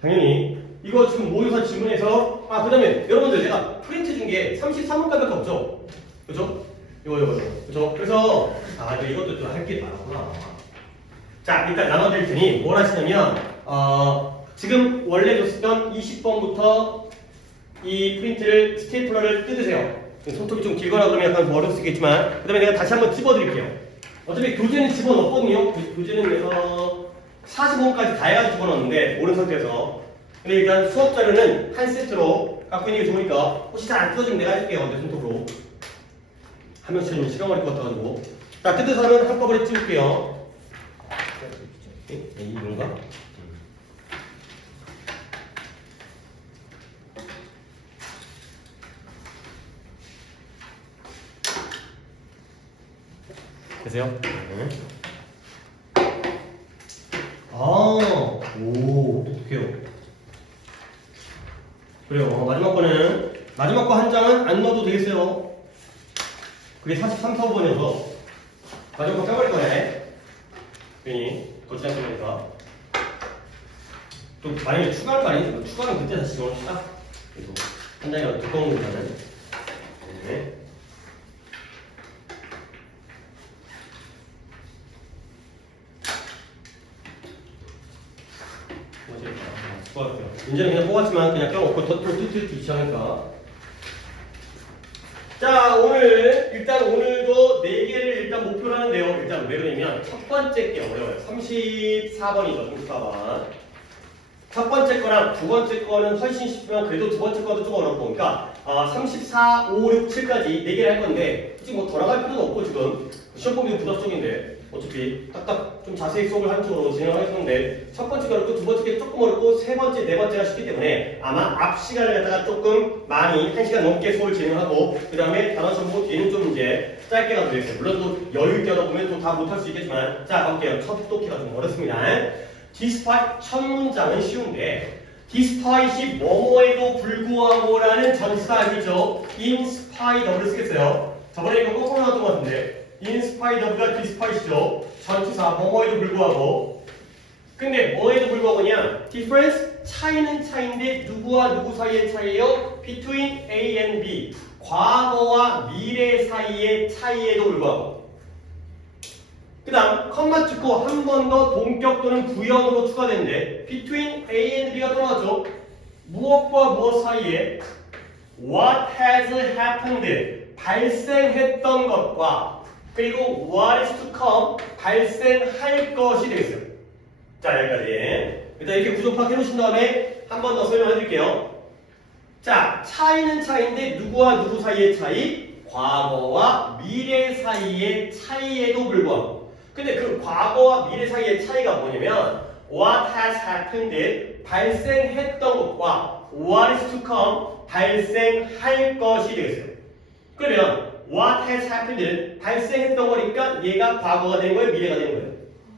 당연히 이거 지금 모의고사 지문에서 그 다음에 여러분들 내가 프린트 준 게 33문까지밖에 없죠? 그죠? 이거 그죠? 그래서 이것도 좀 할 게 많구나. 자, 일단 나눠드릴 테니 뭘 하시냐면 지금 원래 줬었던 20번부터 이 프린트를 스테이플러를 뜯으세요. 손톱이 좀 길거나 그러면 약간 어려울 수 있겠지만 그 다음에 내가 다시 한번 집어드릴게요. 어차피 교재는 집어넣었거든요. 교재는 45번까지 다 해가지고 집어넣었는데 모르는 상태에서. 근데 일단 수업 자료는 한 세트로 갖고 있는 게 좋으니까 혹시 잘 안 뜯어지면 내가 해줄게요. 내 손톱으로. 한 명씩 좀 시간 걸릴 것 같아가지고. 자, 뜯어서는 한꺼번에 찍을게요. 이건가? 되세요? 네. 오, 어떡해요. 그래요. 마지막 거 한 장은 안 넣어도 되겠어요. 그게 43, 45번이어서 마지막 거 빼버릴 거네. 괜히 걷지 않게 되니까. 또 만약에 추가할 거 아니지? 추가는 그때 다시 적어봅시다. 그래서 한 장이라도 두꺼운 거보다는. 네. 문제는 그냥 뽑았지만 그냥 껴놓고 덧붙일 수 있지 않을까. 자, 오늘도 4개를 일단 목표로 하는데요. 일단 왜 그러냐면 첫 번째 게 어려워요. 34번이죠. 34번. 첫 번째 거랑 두 번째 거는 훨씬 쉽지만 그래도 두 번째 거도 좀 어렵고, 그러니까 34, 5, 6, 7까지 4개를 할 건데 지금 뭐 더 나갈 필요도 없고 지금 시험 보기도 부담적인데 어차피 딱딱 좀 자세히 수업을 하는 쪽으로 진행하겠는데 첫 번째 게 어렵고 두 번째 게 조금 어렵고 세 번째, 네 번째가 쉽기 때문에 아마 앞 시간을 갖다가 조금 많이 1시간 넘게 수업을 진행하고 그 다음에 단원 전부 뒤는 좀 이제 짧게 가도 되겠어요. 물론 또 여유 있게 하다 보면 또 다 못할 수 있겠지만 자, 가볼게요. 첫 독해가 좀 어렵습니다. despite 첫 문장은 쉬운데 despite이 뭐뭐에도 불구하고라는 전치사 알겠죠? in spite of를 쓰겠어요. 저번에 이거 거꾸로 나왔던 것 같은데 in spite of가 despite이죠. 전치사 뭐뭐에도 불구하고. 근데 뭐에도 불구하고냐? difference 차이는 차이인데 누구와 누구 사이의 차이예요? between A and B 과거와 미래 사이의 차이에도 불구하고. 그 다음 컴마 찍고 한 번 더 동격 또는 부연으로 추가되는데 between A and B가 또 나왔죠. 무엇과 무엇 사이에 what has happened 발생했던 것과 그리고 what is to come 발생할 것이 되겠어요. 자, 여기까지. 일단 이렇게 구조 파악해 놓으신 다음에 한 번 더 설명해 드릴게요. 자, 차이는 차이인데 누구와 누구 사이의 차이? 과거와 미래 사이의 차이에도 불구하고. 근데 그 과거와 미래 사이의 차이가 뭐냐면 what has happened 발생했던 것과 what is to come 발생할 것이 되겠어요. 그러면 what has happened는 발생했던 거니까 얘가 과거가 되는 거예요, 미래가 되는 거예요.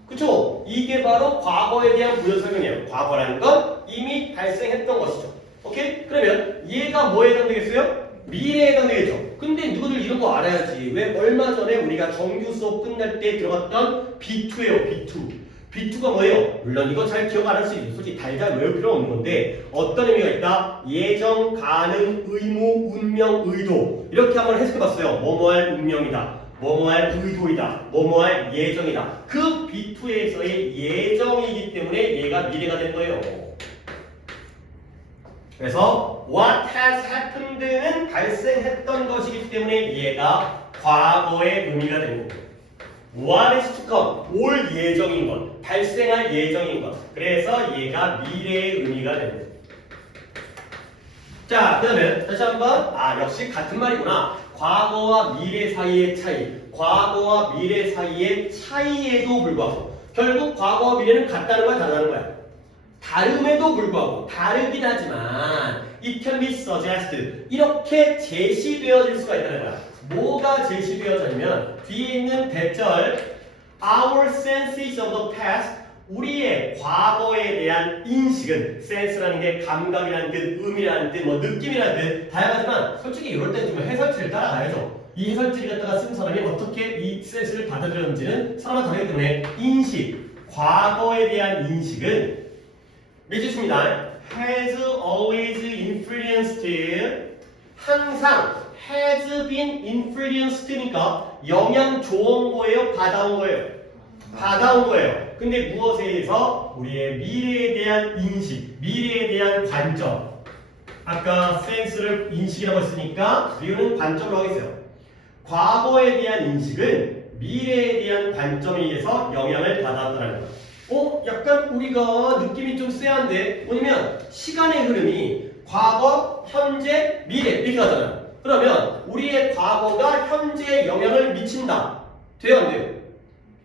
그쵸? 이게 바로 과거에 대한 부연 설명이에요. 과거라는 건 이미 발생했던 것이죠. 오케이? 그러면 얘가 뭐에 해당되겠어요? 미래에 해당되겠죠. 근데 누구들 이런 거 알아야지. 왜 얼마 전에 우리가 정규 수업 끝날 때 들어갔던 B2예요. B2. B2가 뭐예요? 물론 이거 잘 기억 안 할 수 있어요. 솔직히 달달 외울 필요 없는 건데 어떤 의미가 있다? 예정, 가능, 의무, 운명, 의도 이렇게 한번 해석해봤어요. 뭐뭐할 운명이다. 뭐뭐할 의도이다. 뭐뭐할 예정이다. 그 B2에서의 예정이기 때문에 얘가 미래가 된 거예요. 그래서 what has happened는 발생했던 것이기 때문에 얘가 과거의 의미가 되는 거예요. what is to come 올 예정인 것, 발생할 예정인 것. 그래서 얘가 미래의 의미가 되는 거예요. 자, 그 다음에 다시 한번 역시 같은 말이구나. 과거와 미래 사이의 차이, 과거와 미래 사이의 차이에도 불구하고 결국 과거와 미래는 같다는 거야, 다르다는 거야? 다름에도 불구하고 다르긴 하지만 it can be suggested 이렇게 제시되어질 수가 있다는 거야. 뭐가 제시되어지냐면 뒤에 있는 대절 our senses of the past 우리의 과거에 대한 인식은 sense라는 게 감각이라는 뜻, 음이라는 뜻, 뭐 느낌이라는 뜻 다양하지만 솔직히 이럴 때 좀 해설지를 따라가야죠. 이 해설지를 갖다가 쓴 사람이 어떻게 이 센스를 받아들였는지는 사람마다 다르기 때문에 인식, 과거에 대한 인식은 미지수입니다. has always influenced 항상 has been influenced니까 영향 줘온 거예요? 받아온 거예요? 받아온 거예요. 근데 무엇에 의해서? 우리의 미래에 대한 인식, 미래에 대한 관점. 아까 센스를 인식이라고 했으니까 우리는 관점으로 하겠어요. 과거에 대한 인식은 미래에 대한 관점에 의해서 영향을 받았다는 거예요. 약간 우리가 느낌이 좀 쎄한데 뭐냐면 시간의 흐름이 과거, 현재, 미래 이렇게 가잖아요. 그러면 우리의 과거가 현재에 영향을 미친다. 돼요 안 돼요?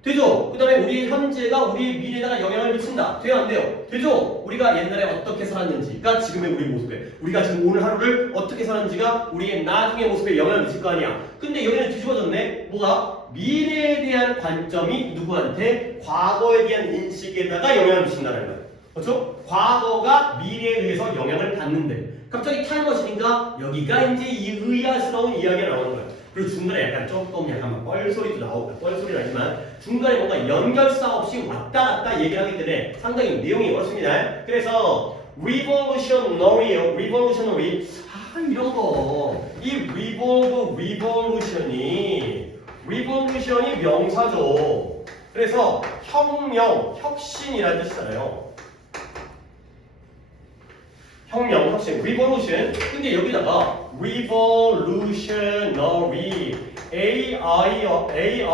되죠? 그 다음에 우리 현재가 우리 미래에다가 영향을 미친다. 돼요 안 돼요? 되죠? 우리가 옛날에 어떻게 살았는지가 지금의 우리 모습에 우리가 지금 오늘 하루를 어떻게 사는지가 우리의 나중의 모습에 영향을 미칠 거 아니야. 근데 여기는 뒤집어졌네. 뭐가? 미래에 대한 관점이 누구한테? 과거에 대한 인식에다가 영향을 미친다는 거야. 그렇죠? 과거가 미래에 의해서 영향을 받는데 갑자기 타임머신인가? 여기가 이제 이 의아스러운 이야기가 나오는 거야. 그리고 중간에 약간 조금 약간 뻘소리도 나오고 뻘소리는 아니지만 중간에 뭔가 연결사 없이 왔다 갔다 얘기를 하기 때문에 상당히 내용이 어렵습니다. 그래서 revolutionary요. revolutionary 이런 거. 이 revolution이 명사죠. 그래서 혁명, 혁신이라는 뜻이잖아요. 혁명, 혁신, revolution. 근데 여기다가 revolutionary, ARY를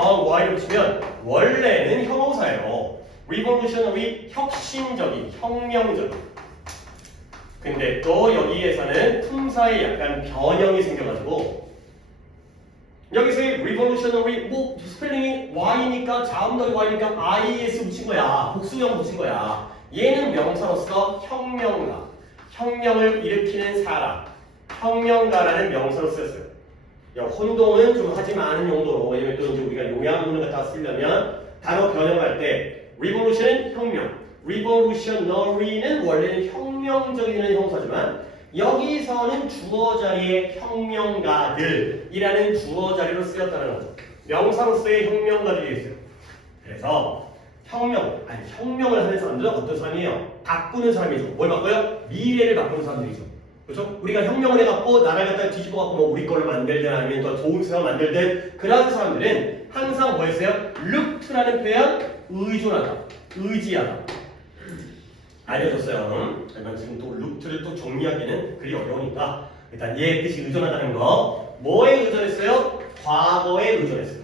붙이면 원래는 형용사예요. revolutionary, 혁신적인, 혁명적인. 근데 또 여기에서는 품사에 약간 변형이 생겨가지고 여기서의 revolutionary, 뭐 스펠링이 Y니까 자음절이 Y니까 IS 붙인 거야. 복수형 붙인 거야. 얘는 명사로서 혁명가. 혁명을 일으키는 사람, 혁명가라는 명사로 쓰였어요. 혼동은 좀 하지 않은 용도로, 왜냐면 또 이제 우리가 요양문을 갖다 쓰려면 단어 변형할 때 revolution은 혁명, revolutionary는 원래는 혁명적이라는 형사지만 여기서는 주어 자리에 혁명가들이라는 주어 자리로 쓰였다는 거죠. 명사로서의 혁명가들이 있어요. 그래서 혁명을 하는 사람들은 어떤 사람이에요? 바꾸는 사람이죠. 뭘 바꿔요? 미래를 바꾸는 사람들이죠. 그렇죠? 우리가 혁명을 해갖고 나라를 갖다 뒤집어갖고 뭐 우리 걸로 만들든 아니면 더 좋은 세상 만들든 그런 사람들은 항상 뭐 했어요? look라는 표현 의존하다, 의지하다. 알려줬어요. 하지만 지금 또 look를 또 정리하기는 그리 어려우니까 일단 얘의 뜻이 의존하다는 거. 뭐에 의존했어요? 과거에 의존했어요.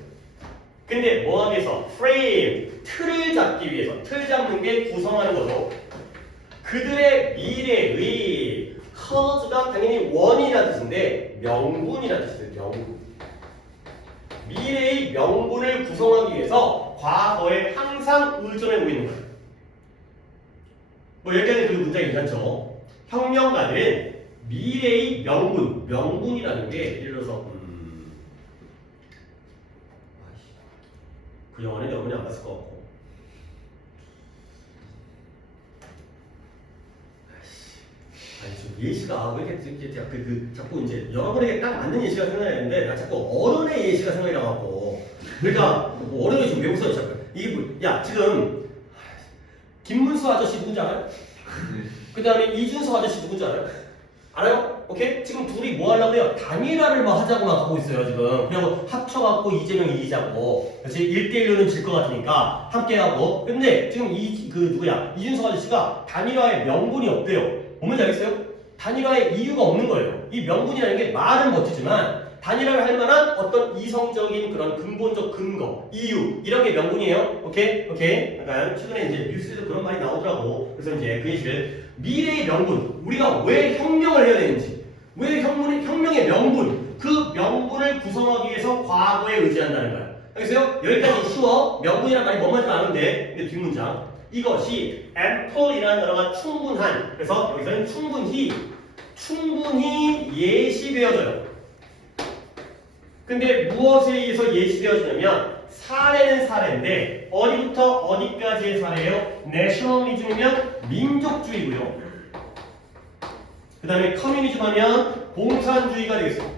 근데 뭐 하기 위해서? frame, 틀을 잡기 위해서. 틀 잡는 게 구성하는 거죠. 그들의 미래의 cause가 당연히 원이라는 뜻인데 명분이라는 뜻이에요. 명분. 미래의 명분을 구성하기 위해서 과거에 항상 의존하고 있는 거예요. 뭐 여기까지 그 문장이 괜찮죠? 혁명가들은 미래의 명분이라는 게 예를 들어서 그 영화는 여러분이 안 봤을 것 같고 예시가 왜 이렇게 자꾸 이제 여러분에게 딱 맞는 예시가 생각나는데 나 자꾸 어른의 예시가 생각이 나갖고 그러니까 뭐 어른이 지금 외국서 자꾸 이게 야 지금 김문수 아저씨 누군지 알아요? 그 다음에 이준석 아저씨 누군지 알아요? 알아요? 오케이? 지금 둘이 뭐 하려고 해요? 단일화를 막 하자고 막 하고 있어요 지금. 그리고 합쳐갖고 이재명 이기자고. 그렇지? 1대1로는 질 것 같으니까 함께하고. 근데 지금 이준석 아저씨가 단일화의 명분이 없대요. 뭔지 알겠어요? 단일화의 이유가 없는 거예요. 이 명분이라는 게 말은 멋지지만 단일화를 할 만한 어떤 이성적인 그런 근본적 근거, 이유 이런 게 명분이에요. 오케이? 약간 최근에 이제 뉴스에도 그런 말이 나오더라고. 그래서 이제 그 예시를 미래의 명분, 우리가 왜 혁명을 해야 되는지, 왜 혁명의 명분, 그 명분을 구성하기 위해서 과거에 의지한다는 거야. 알겠어요? 여기까지 쉬워. 명분이란 말이 뭐만 아는데, 근데 뒷문장 이것이 ample이라는 단어가 충분한. 그래서 여기서는 충분히 예시되어져요. 근데 무엇에 의해서 예시되어지냐면 사례는 사례인데 어디부터 어디까지의 사례예요? 내셔널리즘이면 민족주의고요. 그 다음에 커뮤니즘 하면 공산주의가 되겠습니다.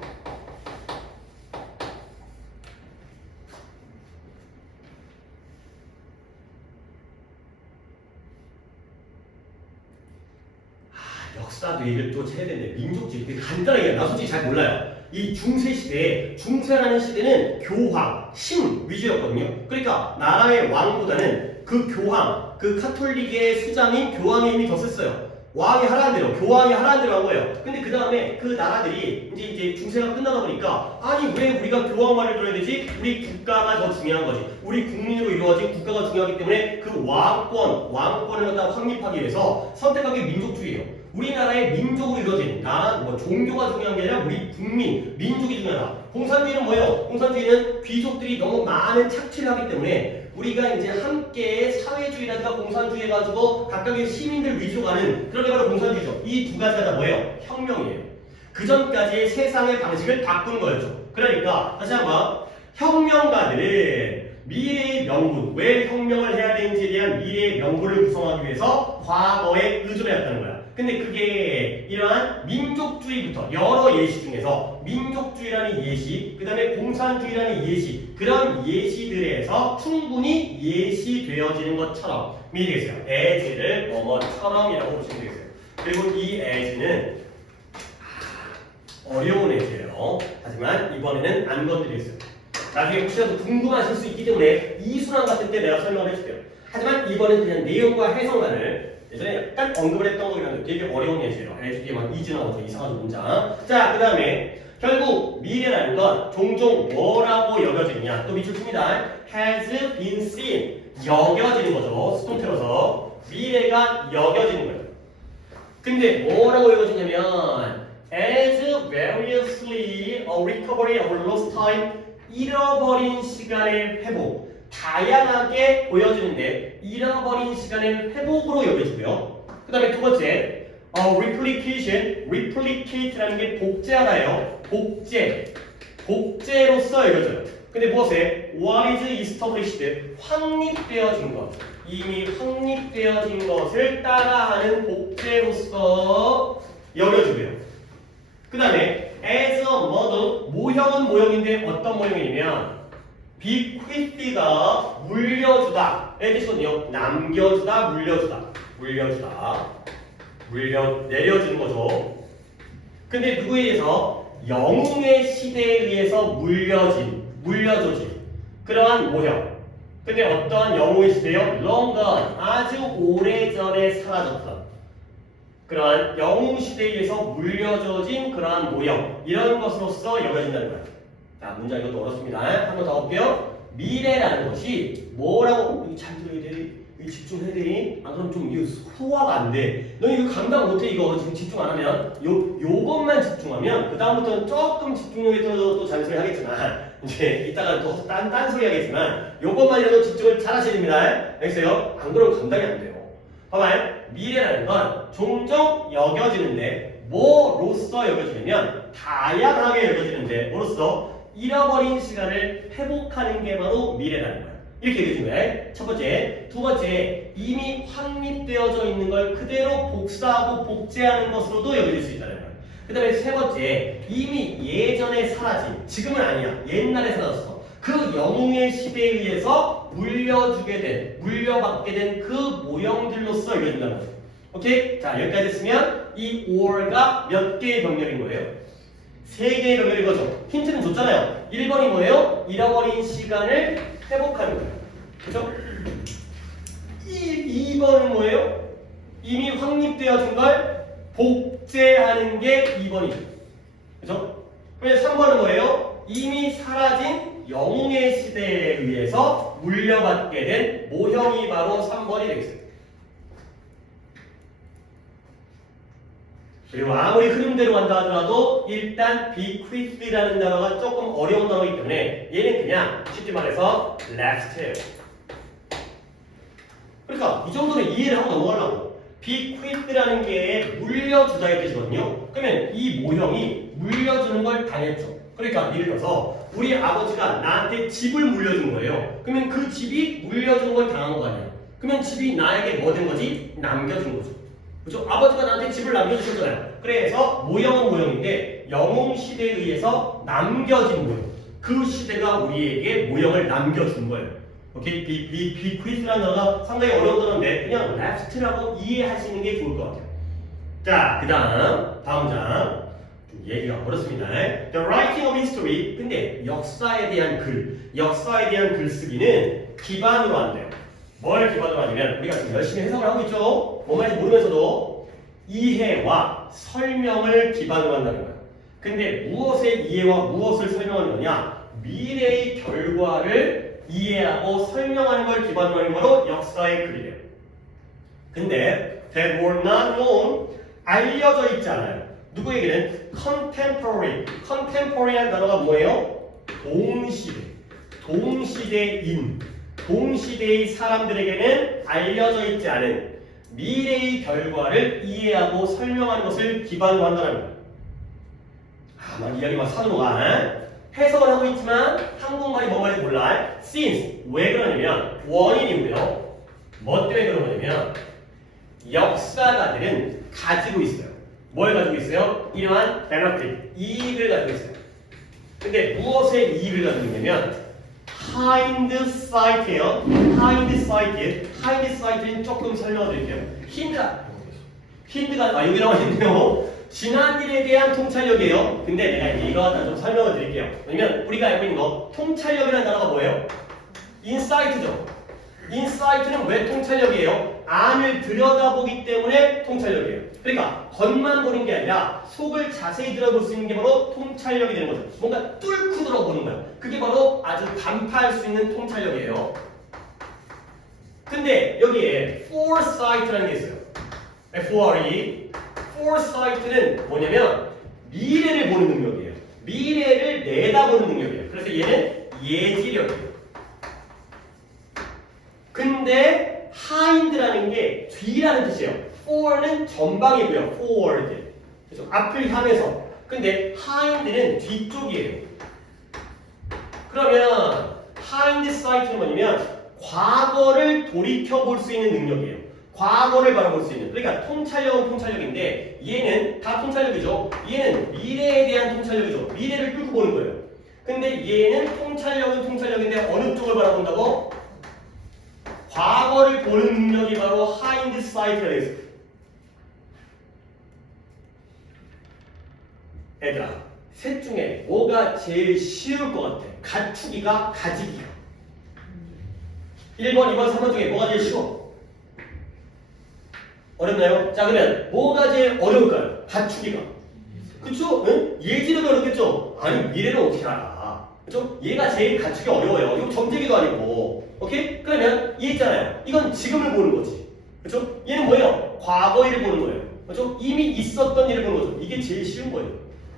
역사도 얘기를 또 해야 되는데 민족주의 되게 간단하게 나 솔직히 잘 몰라요. 이 중세 시대에 중세라는 시대는 교황, 신 위주였거든요. 그러니까 나라의 왕보다는 그 교황, 그 카톨릭의 수장인 교황의 힘이 더 셌어요. 왕이 하라는 대로, 교황이 하라는 대로 한 거예요. 근데 그 다음에 그 나라들이 이제 중세가 끝나다 보니까 아니 왜 우리가 교황 말을 들어야 되지? 우리 국가가 더 중요한 거지. 우리 국민으로 이루어진 국가가 중요하기 때문에 그 왕권을 갖다가 확립하기 위해서 선택한 게 민족주의예요. 우리나라의 민족으로 이루어진 나라, 종교가 중요한 게 아니라 우리 국민, 민족이 중요하다. 공산주의는 뭐예요? 공산주의는 귀족들이 너무 많은 착취를 하기 때문에 우리가 이제 함께 사회주의라든가 공산주의 해가지고 각각의 시민들 위주로 가는 그런 게 바로 공산주의죠. 이 두 가지가 다 뭐예요? 혁명이에요. 그 전까지의 세상의 방식을 바꾼 거였죠. 그러니까 다시 한번 혁명가들은 미래의 명분, 왜 혁명을 해야 되는지에 대한 미래의 명분을 구성하기 위해서 과거에 의존해왔다는 거야. 근데 그게 이러한 민족주의부터 여러 예시 중에서 민족주의라는 예시, 그 다음에 공산주의라는 예시, 그런 예시들에서 충분히 예시되어지는 것처럼 미리겠어요. as를 뭐뭐처럼이라고 보시면 되겠어요. 그리고 이 as는 어려운 as예요. 하지만 이번에는 안 건드리겠어요. 나중에 혹시라도 궁금하실 수 있기 때문에 이순환 같은 때 내가 설명을 해줄게요. 하지만 이번엔 그냥 내용과 해석만을 예전에 약간 언급을 했던 거긴 한데 되게 어려운 예시예요. 뒤에 막 이즈 나오죠. 이상한 문장. 자, 그 다음에 결국 미래라는 건 종종 뭐라고 여겨지느냐. 또 밑줄 칩니다. has been seen. 여겨지는 거죠. 수동 틀어서. 미래가 여겨지는 거예요. 근데 뭐라고 여겨지냐면 as variously a recovery of lost time. 잃어버린 시간의 회복. 다양하게 보여지는데 잃어버린 시간의 회복으로 여겨지고요. 그 다음에 두 번째 replication, replicate라는 게 복제하다예요. 복제로서 여겨져요. 근데 무엇에? What is established? 확립되어진 것. 이미 확립되어진 것을 따라하는 복제로서 여겨지고요. 그 다음에 as a model, 모형은 모형인데 어떤 모형이냐면 bequeath가 물려주다 의 뜻이거든요. 남겨주다, 내려주는 거죠. 근데 누구에 의해서? 영웅의 시대에 의해서 물려줘진 그러한 모형. 근데 어떠한 영웅의 시대요? long gone, 아주 오래전에 사라졌던 그러한 영웅 시대에 의해서 물려줘진 그러한 모형. 이런 것으로서 여겨진다는 거예요. 자, 문장 이것도 어렵습니다. 한 번 더 볼게요. 미래라는 것이 뭐라고? 이거 잘 들어야 돼. 이거 집중해야 돼. 안 그러면 좀 이거 소화가 안 돼. 너 이거 감당 못해. 이거 지금 집중 안 하면 요것만 집중하면 그 다음부터는 조금 집중력이 또 잔소리 하겠지만 이제 이따가 또 딴소리 하겠지만 요것만이라도 집중을 잘 하셔야 됩니다. 알겠어요? 안 그러면 감당이 안 돼요. 봐봐요. 미래라는 건 종종 여겨지는데 뭐로써 여겨지냐면 다양하게 여겨지는데 뭐로써? 잃어버린 시간을 회복하는 게 바로 미래라는 거야. 이렇게 얘기해준 거야. 첫 번째. 두 번째, 이미 확립되어져 있는 걸 그대로 복사하고 복제하는 것으로도 여겨질 수 있다는 거야. 그 다음에 세 번째, 이미 예전에 사라진, 지금은 아니야. 옛날에 사라졌어. 그 영웅의 시대에 의해서 물려받게 된 그 모형들로서 여겨진다는 거야. 오케이? 자, 여기까지 했으면 이 or가 몇 개의 병렬인 거예요? 3개의 병렬인 거죠. 힌트는 줬잖아요. 1번이 뭐예요? 잃어버린 시간을 회복하는 거예요. 그죠? 2번은 뭐예요? 이미 확립되어진 걸 복제하는 게 2번이죠. 그죠? 그래서 3번은 뭐예요? 이미 사라진 영웅의 시대에 의해서 물려받게 된 모형이 바로 3번이 되겠어요. 그리고 아무리 흐름대로 간다 하더라도 일단 bequeath라는 단어가 조금 어려운 단어이기 때문에 얘는 그냥 쉽게 말해서 left예요. 그러니까 이 정도는 이해를 하고 넘어가려고. bequeath라는 게 물려주다의 뜻이거든요. 그러면 이 모형이 물려주는 걸 당했죠. 그러니까 예를 들어서 우리 아버지가 나한테 집을 물려준 거예요. 그러면 그 집이 물려준 걸 당한 거 아니야. 그러면 집이 나에게 뭐 된 거지? 남겨준 거죠. 그렇죠? 아버지가 나한테 집을 남겨주셨잖아요. 그래서 모형은 모형인데 영웅 시대에 의해서 남겨진 모형. 그 시대가 우리에게 모형을 남겨준 거예요. 오케이? bequeath라는 단어가 상당히 어려운 단어인데 그냥 left라고 이해하시는 게 좋을 것 같아요. 자, 다음 장. 좀 얘기가 어렵습니다. The writing of history. 근데 역사에 대한 글쓰기는 기반으로 한대요. 뭘 기반으로 하냐면 우리가 지금 열심히 해석을 하고 있죠. 뭔 말인지 모르면서도 이해와 설명을 기반으로 한다는 거야. 근데 무엇의 이해와 무엇을 설명하는 거냐? 미래의 결과를 이해하고 설명하는 걸 기반으로 하는 거로 역사의 글이래요. 근데 that were not known 알려져 있지 않아요. 누구에게는 contemporary라는 단어가 뭐예요? 동시대의 사람들에게는 알려져 있지 않은 미래의 결과를 이해하고 설명하는 것을 기반으로 한다는 거예요. 막 이야기 막 산으로 가. 해석을 하고 있지만 한국말이 뭔 말인지 몰라. since 왜 그러냐면 원인이고요. 뭐 때문에 그런 거냐면 역사가들은 가지고 있어요. 뭘 가지고 있어요? 이러한 benefit, 이익을 가지고 있어요. 근데 무엇의 이익을 가지고 있냐면 hindsight예요. hindsight는 조금 설명드릴게요. 힌트가 여기 나와 있네요. 지난 일에 대한 통찰력이에요. 근데 내가 이거 갖다 좀 설명을 드릴게요. 왜냐면 우리가 알고 있는 거 통찰력이라는 단어가 뭐예요? 인사이트죠. 인사이트는 왜 통찰력이에요? 안을 들여다보기 때문에 통찰력이에요. 그러니까 겉만 보는 게 아니라 속을 자세히 들여다볼 수 있는 게 바로 통찰력이 되는 거죠. 뭔가 뚫고 들어보는 거야. 그게 바로 아주 간파할 수 있는 통찰력이에요. 근데 여기에 foresight라는 게 있어요. F-O-R-E. foresight는 뭐냐면 미래를 보는 능력이에요. 미래를 내다보는 능력이에요. 그래서 얘는 예지력이에요. 근데 hind라는 게 뒤라는 뜻이에요. for는 전방이고요. forward. 그래서 앞을 향해서. 근데 hind는 뒤쪽이에요. 그러면 hindsight는 뭐냐면 과거를 돌이켜 볼 수 있는 능력이에요. 과거를 바라볼 수 있는. 그러니까 통찰력은 통찰력인데 얘는 다 통찰력이죠. 얘는 미래에 대한 통찰력이죠. 미래를 끌고 보는 거예요. 근데 얘는 통찰력은 통찰력인데 어느 쪽을 바라본다고? 과거를 보는 능력이 바로 hindsight가 되겠어요. 얘들아, 셋 중에 뭐가 제일 쉬울 것 같아? 갖추기가, 가지기가. 1번, 2번, 3번 중에 뭐가 제일 쉬워? 어렵나요? 자, 그러면 뭐가 제일 어려울까요? 갖추기가. 그쵸? 응? 예지력이 어렵겠죠? 아니, 미래를 어떻게 알아? 그쵸? 얘가 제일 갖추기 어려워요. 이거 점쟁이도 아니고. 오케이? 그러면 얘 있잖아요. 이건 지금을 보는 거지. 그쵸? 얘는 뭐예요? 과거를 보는 거예요. 그쵸? 이미 있었던 일을 보는 거죠. 이게 제일 쉬운 거예요.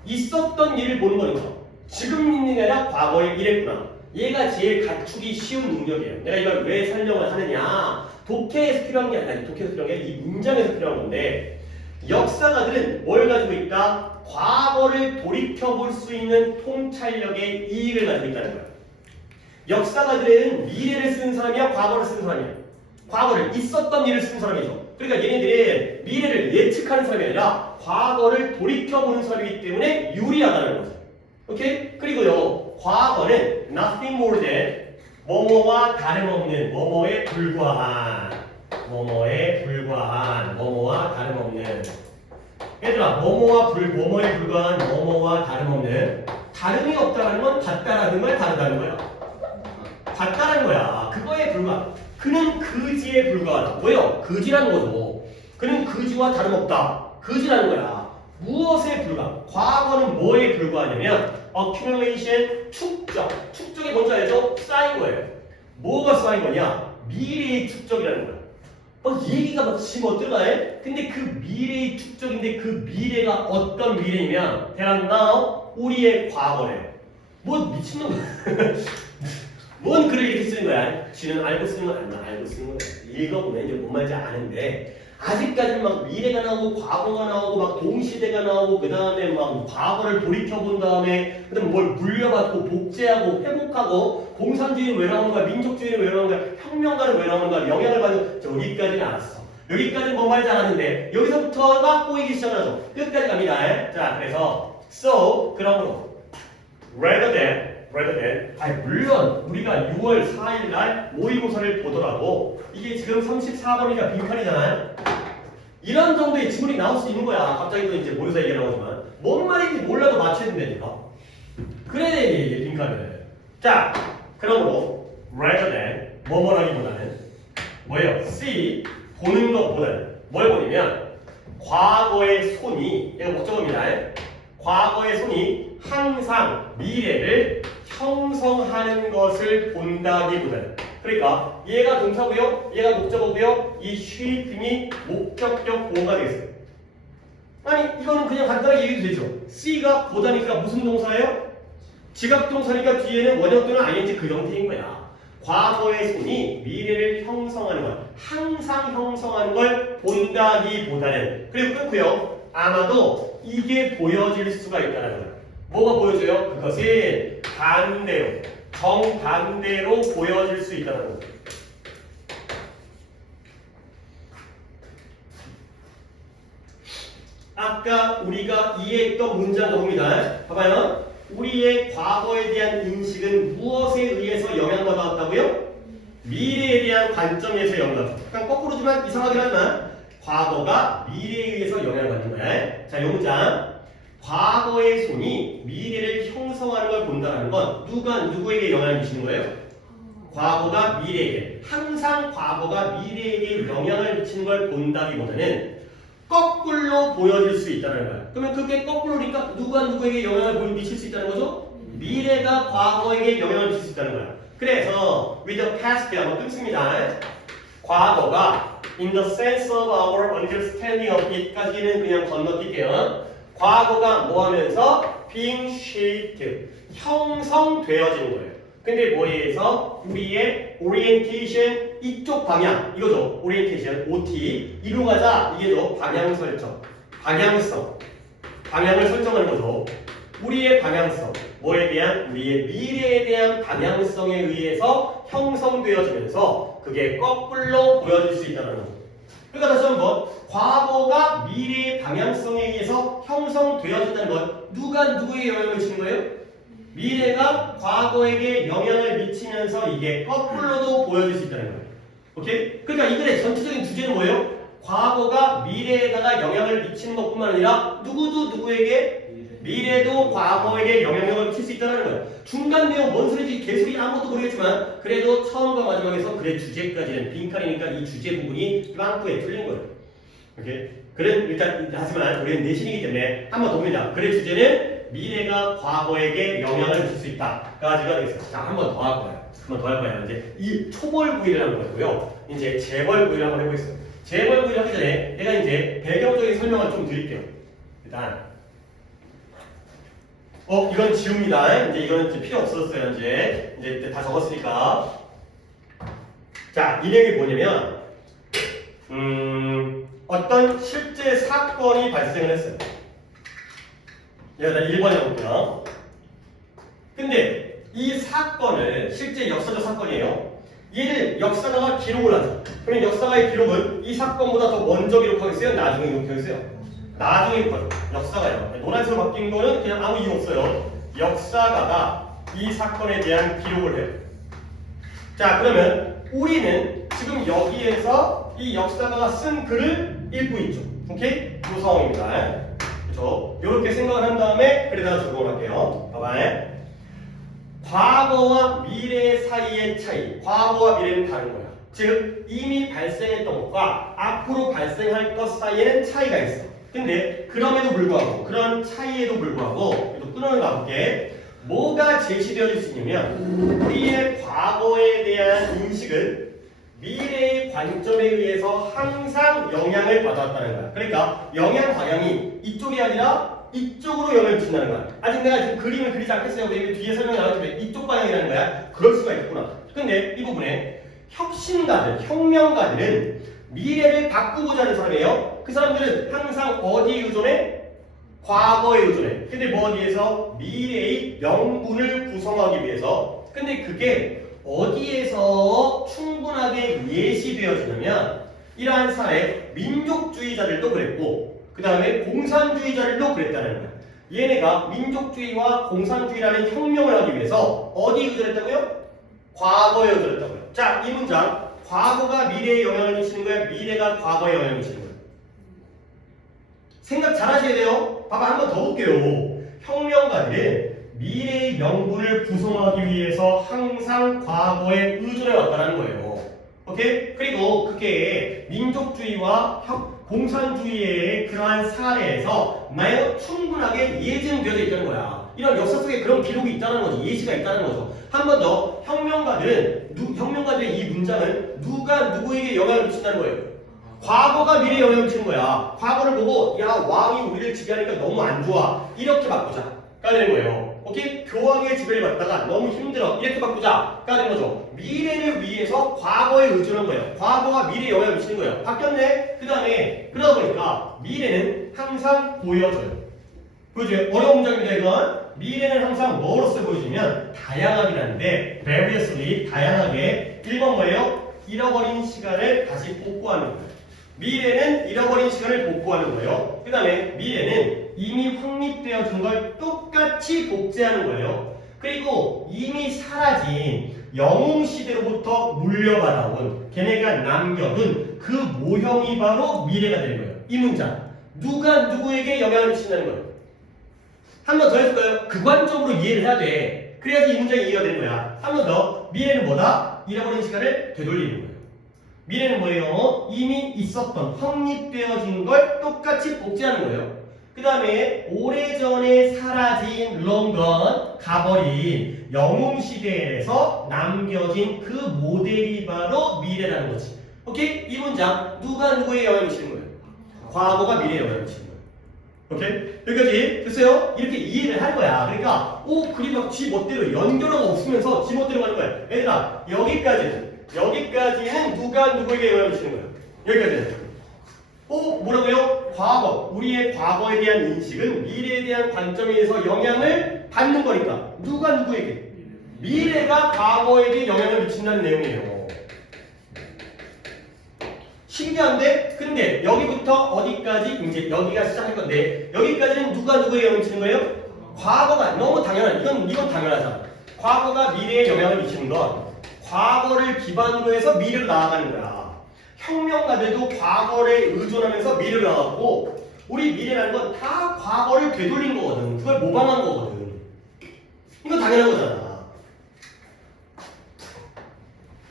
있었던 일을 보는 거니까. 지금 있는 게 아니라 과거에 이랬구나. 얘가 제일 갖추기 쉬운 능력이에요. 내가 이걸 왜 설명을 하느냐? 독해에서 필요한 게 아니라 독해에서 필요한 게 이 문장에서 필요한 건데 역사가들은 뭘 가지고 있다? 과거를 돌이켜볼 수 있는 통찰력의 이익을 가지고 있다는 거예요. 역사가들은 미래를 쓰는 사람이야? 과거를 쓰는 사람이야? 과거를 있었던 일을 쓰는 사람이죠. 그러니까 얘네들은 미래를 예측하는 사람이 아니라 과거를 돌이켜보는 사람이기 때문에 유리하다는 거죠. 오케이? 그리고요, 과거는 nothing more than 뭐뭐와 다름없는, 뭐뭐에 불과한, 뭐뭐와 다름없는. 얘들아, 뭐뭐에 불과한, 뭐뭐와 다름없는. 다름이 없다는 건 같다라는 말, 다르다는 거야. 같다는 거야. 그거에 불과. 그는 그지에 불과하다. 뭐예요? 그지라는 거죠. 그는 그지와 다름없다. 그지라는 거야. 무엇에 불과? 과거는 뭐에 불과하냐면 accumulation, 축적이 뭔지 알죠? 쌓인 거예요. 뭐가 쌓인 거냐? 미래의 축적이라는 거야. 얘기가 막 지금 어떨까요? 근데 그 미래의 축적인데 그 미래가 어떤 미래이면 대란 now 우리의 과거래요. 뭐 미친놈. 뭔 글을 이렇게 쓰는 거야? 쥐는 알고 쓰는 건 아니야. 알고 쓰는 거야. 읽어보면 이제 뭔 말인지 아는데 아직까지는 막 미래가 나오고 과거가 나오고 막 동시대가 나오고 그 다음에 막 과거를 돌이켜본 다음에 그 다음에 뭘 물려받고 복제하고 회복하고 공산주의는 왜 나오는 거야? 민족주의는 왜 나오는 거야? 혁명가는 왜 나오는 거야? 영향을 받는 여기까지는 알았어. 여기까지는 뭔 말인지 알았는데 여기서부터가 꼬이기 시작하죠. 끝까지 갑니다. 자, 그래서 so 그러므로 rather than 물론 우리가 6월 4일 날 모의고사를 보더라도 이게 지금 34번이니까 빈칸이잖아요. 이런 정도의 지문이 나올 수 있는 거야. 갑자기 또 이제 모의사 얘기 나오지만 뭔 말인지 몰라도 맞춰야 된다니까. 그래야 돼 빈칸을. 자, 그러므로 rather than 뭐뭐라기보다는 뭐예요? see 보는 것보다는 뭘 보냐면 과거의 손이 이거 목적어입니다. 과거의 손이 항상 미래를 형성하는 것을 본다기보다는 그러니까 얘가 동사고요, 얘가 목적어고요, 이 shaping이 목적격 보호가 되겠어요. 아니 이거는 그냥 간단하게 얘기해도 되죠. C가 보다니까 무슨 동사예요? 지각동사니까 뒤에는 원형 또는 ing 그 형태인 거야. 과거의 손이 미래를 형성하는 것, 항상 형성하는 걸 본다기보다는 그리고 끊고요. 아마도 이게 보여질 수가 있다는 거야. 뭐가 보여져요? 그것은 반대로, 정반대로 보여질 수 있다는 거야. 아까 우리가 이해했던 문장 나옵니다. 봐봐요. 우리의 과거에 대한 인식은 무엇에 의해서 영향받았다고요? 미래에 대한 관점에서 영향받았다. 약간 거꾸로지만 이상하긴 하지만 과거가 미래에 의해서 영향을 받는 거야. 자, 이 문장. 과거의 손이 미래를 형성하는 걸 본다는 건 누가 누구에게 영향을 미치는 거예요? 과거가 미래에게. 항상 과거가 미래에게 영향을 미치는 걸 본다기보다는 거꾸로 보여질 수 있다는 거야. 그러면 그게 거꾸로니까 누가 누구에게 영향을 미칠 수 있다는 거죠? 미래가 과거에게 영향을 미칠 수 있다는 거야. 그래서 with the past 한번 끊습니다. 과거가 in the sense of our understanding of it까지는 그냥 건너뛸게요. 과거가 뭐 하면서 being shaped, 형성되어지는 거예요. 근데 뭐에 의해서? 우리의 orientation, 이쪽 방향, 이거죠. orientation, OT. 이로 가자, 이게죠. 방향 설정, 방향성. 방향을 설정하는 거죠. 우리의 방향성, 뭐에 대한? 우리의 미래에 대한 방향성에 의해서 형성되어지면서 그게 거꾸로 보여질 수 있다는 거죠. 그러니까 다시 한번 과거가 미래의 방향성에 의해서 형성되어진다는 건 누가 누구에게 영향을 미치는 거예요? 미래가 과거에게 영향을 미치면서 이게 거꾸로도 보여질 수 있다는 거예요. 오케이? 그러니까 이 글의 전체적인 주제는 뭐예요? 과거가 미래에다가 영향을 미치는 것뿐만 아니라 누구도 누구에게 미래도 과거에게 영향력을 미칠 수 있다는 거예요. 중간 내용 뭔 소리지 개소리 아무것도 모르겠지만 그래도 처음과 마지막에서 글의 주제까지는 빈칸이니까 이 주제 부분이 빵꾸에 뚫린 거예요. 오케이? 그래 일단 하지만 우리는 내신이기 때문에 한 번 더 봅니다. 글의 주제는 미래가 과거에게 영향을 줄 수 있다. 가지가 되겠습니다. 자, 한 번 더 할 거예요. 한 번 더 할 거예요. 이제 이 초벌구이를 한번 해보고요. 이제 재벌구이를 한번 해보겠습니다. 재벌구이를 하기 전에 내가 이제 배경적인 설명을 좀 드릴게요. 일단 이건 지웁니다. 이제 이거는 이제 필요 없어졌어요. 이제 다 적었으니까. 자, 이 내용이 뭐냐면 어떤 실제 사건이 발생을 했어요. 여기다 1번 해볼게요. 근데 이 사건을 실제 역사적 사건이에요. 얘를 역사가가 기록을 하죠. 그럼 역사가의 기록은 이 사건보다 더 먼저 기록하겠어요? 나중에 기록하겠어요? 나중에 기록하죠. 역사가요. 노란색으로 바뀐 거는 그냥 아무 이유 없어요. 역사가가 이 사건에 대한 기록을 해요. 자, 그러면 우리는 지금 여기에서 이 역사가가 쓴 글을 읽고 있죠. 오케이? 이 상황입니다. 그렇죠? 이렇게 생각을 한 다음에 그래다가 적용을 할게요. 봐봐요. 과거와 미래 사이의 차이. 과거와 미래는 다른 거야. 즉 이미 발생했던 것과 앞으로 발생할 것 사이에는 차이가 있어. 근데 그럼에도 불구하고 그런 차이에도 불구하고 또 끊어가 볼게. 뭐가 제시되어질 수 있냐면 우리의 과거에 대한 인식은 미래의 관점에 의해서 항상 영향을 받았다는 거야. 그러니까 영향 방향이 이쪽이 아니라 이쪽으로 영향을 미친다는 거야. 아직 내가 지금 그림을 그리지 않겠어요. 왜냐면 뒤에 설명이 나오는데 이쪽 방향이라는 거야. 그럴 수가 있구나. 근데 이 부분에 혁신가들, 혁명가들은 미래를 바꾸고자 하는 사람이에요. 그 사람들은 항상 어디에 의존해? 과거에 의존해. 근데 뭐 어디에서? 미래의 명분을 구성하기 위해서. 근데 그게 어디에서 충분하게 예시되어지냐면 이러한 사회 민족주의자들도 그랬고 그 다음에 공산주의자들도 그랬다는 거야. 얘네가 민족주의와 공산주의라는 혁명을 하기 위해서 어디에 의존했다고요? 과거에 의존했다고요. 자, 이 문장 과거가 미래에 영향을 미치는 거야? 미래가 과거에 영향을 미치는 거야? 생각 잘 하셔야 돼요. 봐봐, 한 번 더 볼게요. 혁명가들은 미래의 명분을 구성하기 위해서 항상 과거에 의존해 왔다는 거예요. 오케이? 그리고 그게 민족주의와 공산주의의 그러한 사례에서 매우 충분하게 예증되어 있다는 거야. 이런 역사 속에 그런 기록이 있다는 거죠. 예시가 있다는 거죠. 한 번 더, 혁명가들의 이 문장은 누가 누구에게 영향을 미친다는 거예요. 과거가 미래에 영향을 미치는 거야. 과거를 보고 야 왕이 우리를 지배하니까 너무 안 좋아. 이렇게 바꾸자. 까는 거예요. 오케이? 교황의 지배를 받다가 너무 힘들어. 이렇게 바꾸자. 까는 거죠. 미래를 위해서 과거에 의존한 거예요. 과거가 미래에 영향을 미치는 거예요. 바뀌었네? 그 다음에 그러다 보니까 미래는 항상 보여져요. 보여줘요. 어려운 문장입니다, 이건. 미래는 항상 뭐로서 보여지면 다양하긴한데 variously, 다양하게 1번 뭐예요? 잃어버린 시간을 다시 복구하는 거예요. 미래는 잃어버린 시간을 복구하는 거예요. 그 다음에 미래는 이미 확립되어진 걸 똑같이 복제하는 거예요. 그리고 이미 사라진 영웅시대로부터 물려받아온 걔네가 남겨둔 그 모형이 바로 미래가 되는 거예요. 이 문장. 누가 누구에게 영향을 미친다는 거예요. 한 번 더 해볼까요? 그관적으로 이해를 해야 돼. 그래야지 이 문장이 이해가 되는 거야. 한 번 더. 미래는 뭐다? 잃어버린 시간을 되돌리는 거예요. 미래는 뭐예요? 이미 있었던 확립되어진 걸 똑같이 복제하는 거예요. 그 다음에 오래전에 사라진 long gone, 가버린 영웅시대에서 남겨진 그 모델이 바로 미래라는 거지. 오케이? 이 문장 누가 누구에 영향을 미치는 거예요? 과거가 미래에 영향을 미치는 거예요. 오케이? 여기까지 됐어요? 이렇게 이해를 할 거야. 그러니까 글이 막 지 멋대로 연결어가 없으면서 지 멋대로 가는 거야. 얘들아 여기까지는 누가 누구에게 영향을 미치는 거예요. 여기까지는. 뭐라고요? 과거. 우리의 과거에 대한 인식은 미래에 대한 관점에 의해서 영향을 받는 거니까. 누가 누구에게? 미래가 과거에게 영향을 미친다는 내용이에요. 신기한데? 근데 여기부터 어디까지? 이제 여기가 시작할 건데 여기까지는 누가 누구에게 영향을 미치는 거예요? 과거가 너무 당연한 이건 당연하잖아. 과거가 미래에 영향을 미치는 건 과거를 기반으로 해서 미래로 나아가는 거야. 혁명가들도 과거를 의존하면서 미래로 나아갔고 우리 미래라는 건 다 과거를 되돌린 거거든. 그걸 모방한 거거든. 이건 당연한 거잖아.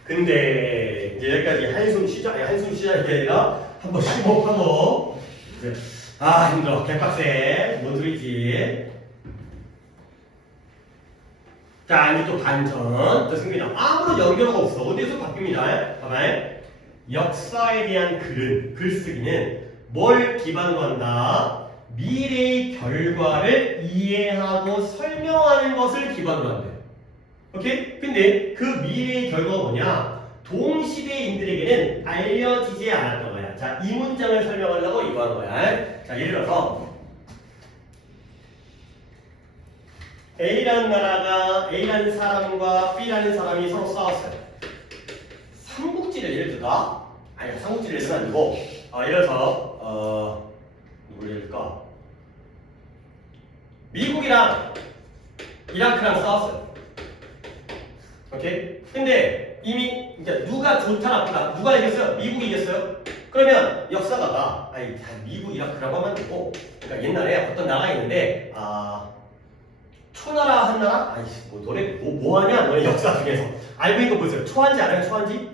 근데 이제 여기까지 한숨 쉬자. 한숨 쉬자는 게 아니라 한번 심호흡하고 힘들어. 개빡세. 뭔 소리지? 자, 이제 또 반전. 좋습니다. 아무런 연결가 없어. 어디에서 바뀝니다. 봐봐요. 역사에 대한 글쓰기는 뭘 기반으로 한다? 미래의 결과를 이해하고 설명하는 것을 기반으로 한대요. 오케이? 근데 그 미래의 결과가 뭐냐? 동시대인들에게는 알려지지 않았던 거야. 자, 이 문장을 설명하려고 이거 하는 거야. 자, 예를 들어서 A라는 나라가 A라는 사람과 B라는 사람이 서로 싸웠어요. 삼국지를 예를 들까? 아니야, 삼국지를 예를 들면 아니고 예를 들어서 누구를 예를 들까? 미국이랑 이라크랑 싸웠어요. 오케이? 근데 이미 이제 누가 좋다 나쁘다 누가 이겼어요? 미국이 이겼어요? 그러면 역사가가 미국 이라크라고 하면 되고 그러니까 옛날에 어떤 나라가 있는데 초나라 한나라? 노래 뭐 하냐? 너네 역사 중에서 알고 있는 거 보세요. 초한지 알아요? 초한지?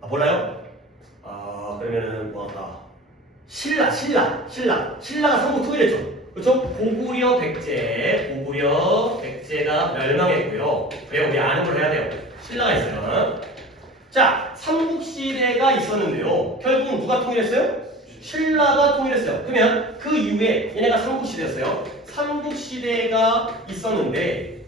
몰라요? 그러면은 뭐할까? 신라가 삼국 통일했죠. 그렇죠? 고구려 백제가 멸망했고요. 왜 우리 아는 걸 해야 돼요? 신라가 있어요. 자, 삼국시대가 있었는데요. 결국은 누가 통일했어요? 신라가 통일했어요. 그러면 그 이후에 얘네가 삼국시대였어요. 삼국시대가 있었는데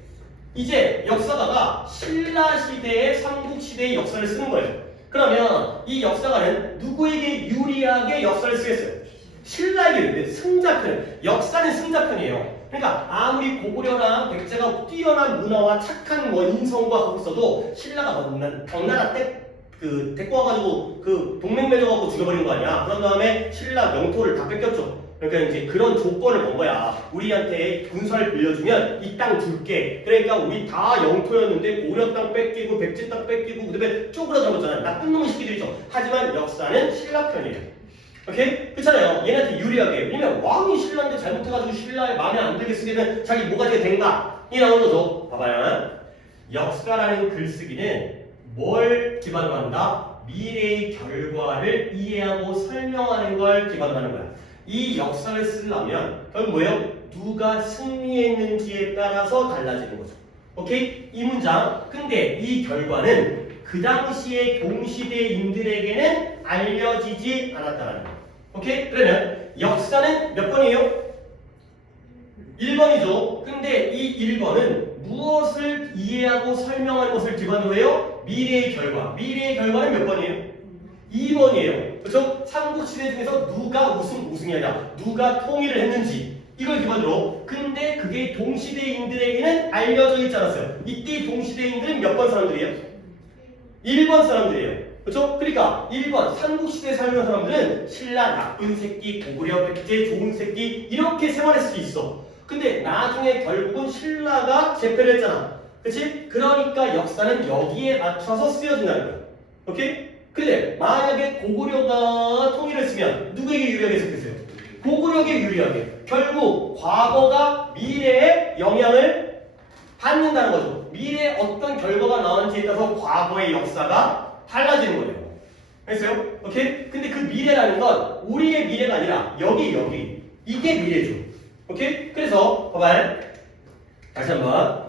이제 역사가가 신라시대의 삼국시대의 역사를 쓰는 거예요. 그러면 이 역사가는 누구에게 유리하게 역사를 쓰겠어요? 신라에게 유리해. 승자편. 역사는 승자편이에요. 그러니까 아무리 고구려나 백제가 뛰어난 문화와 착한 인성과 하고 있어도 신라가 당나라 때 데리고 와가지고 동맹 맺어갖고 죽여버린 거 아니야. 그런 다음에 신라 영토를 다 뺏겼죠. 그러니까 이제 그런 조건을 건 거야. 우리한테 군사를 빌려주면 이 땅 줄게. 그러니까 우리 다 영토였는데 고구려 땅 뺏기고 백제 땅 뺏기고 그다음에 쪼그라들었잖아요. 나쁜 놈의 새끼들이죠. 하지만 역사는 신라 편이에요. 오케이? 그렇잖아요. 얘네한테 유리하게. 왜냐면 왕이 신라인데 잘못해가지고 신라의 마음에 안 들게 쓰게 되면 자기 뭐가 되게 된가? 이 나오는 거죠. 봐봐요. 역사라는 글쓰기는 뭘 기반으로 한다? 미래의 결과를 이해하고 설명하는 걸 기반으로 하는 거야. 이 역사를 쓰려면 결국 뭐예요? 누가 승리했는지에 따라서 달라지는 거죠. 오케이? 이 문장. 근데 이 결과는 그 당시의 동시대인들에게는 알려지지 않았다는 거. 오케이? 그러면 역사는 몇 번이에요? 1번이죠. 근데 이 1번은 무엇을 이해하고 설명하는 것을 기반으로 해요? 미래의 결과. 미래의 결과는 몇 번이에요? 2번이에요. 그렇죠? 삼국시대 중에서 누가 우승이냐, 누가 통일을 했는지 이걸 기반으로. 근데 그게 동시대인들에게는 알려져 있지 않았어요. 이때 동시대인들은 몇 번 사람들이에요? 1번 사람들이에요. 그렇죠? 그러니까 1번 삼국시대에 살던 사람들은 신라 나쁜 새끼, 고구려 백제 좋은 새끼 이렇게 생활했을 수 있어. 근데 나중에 결국은 신라가 제패를 했잖아. 그치? 그러니까 역사는 여기에 맞춰서 쓰여진다는 거야. 오케이? 근데 만약에 고구려가 통일을 했으면 누구에게 유리하게 썼겠어요? 고구려에게 유리하게. 결국 과거가 미래에 영향을 받는다는 거죠. 미래에 어떤 결과가 나오는지에 따라서 과거의 역사가 달라지는 거예요. 알겠어요? 오케이? 근데 그 미래라는 건 우리의 미래가 아니라 여기 이게 미래죠. 오케이? 그래서 봐봐요. 다시 한번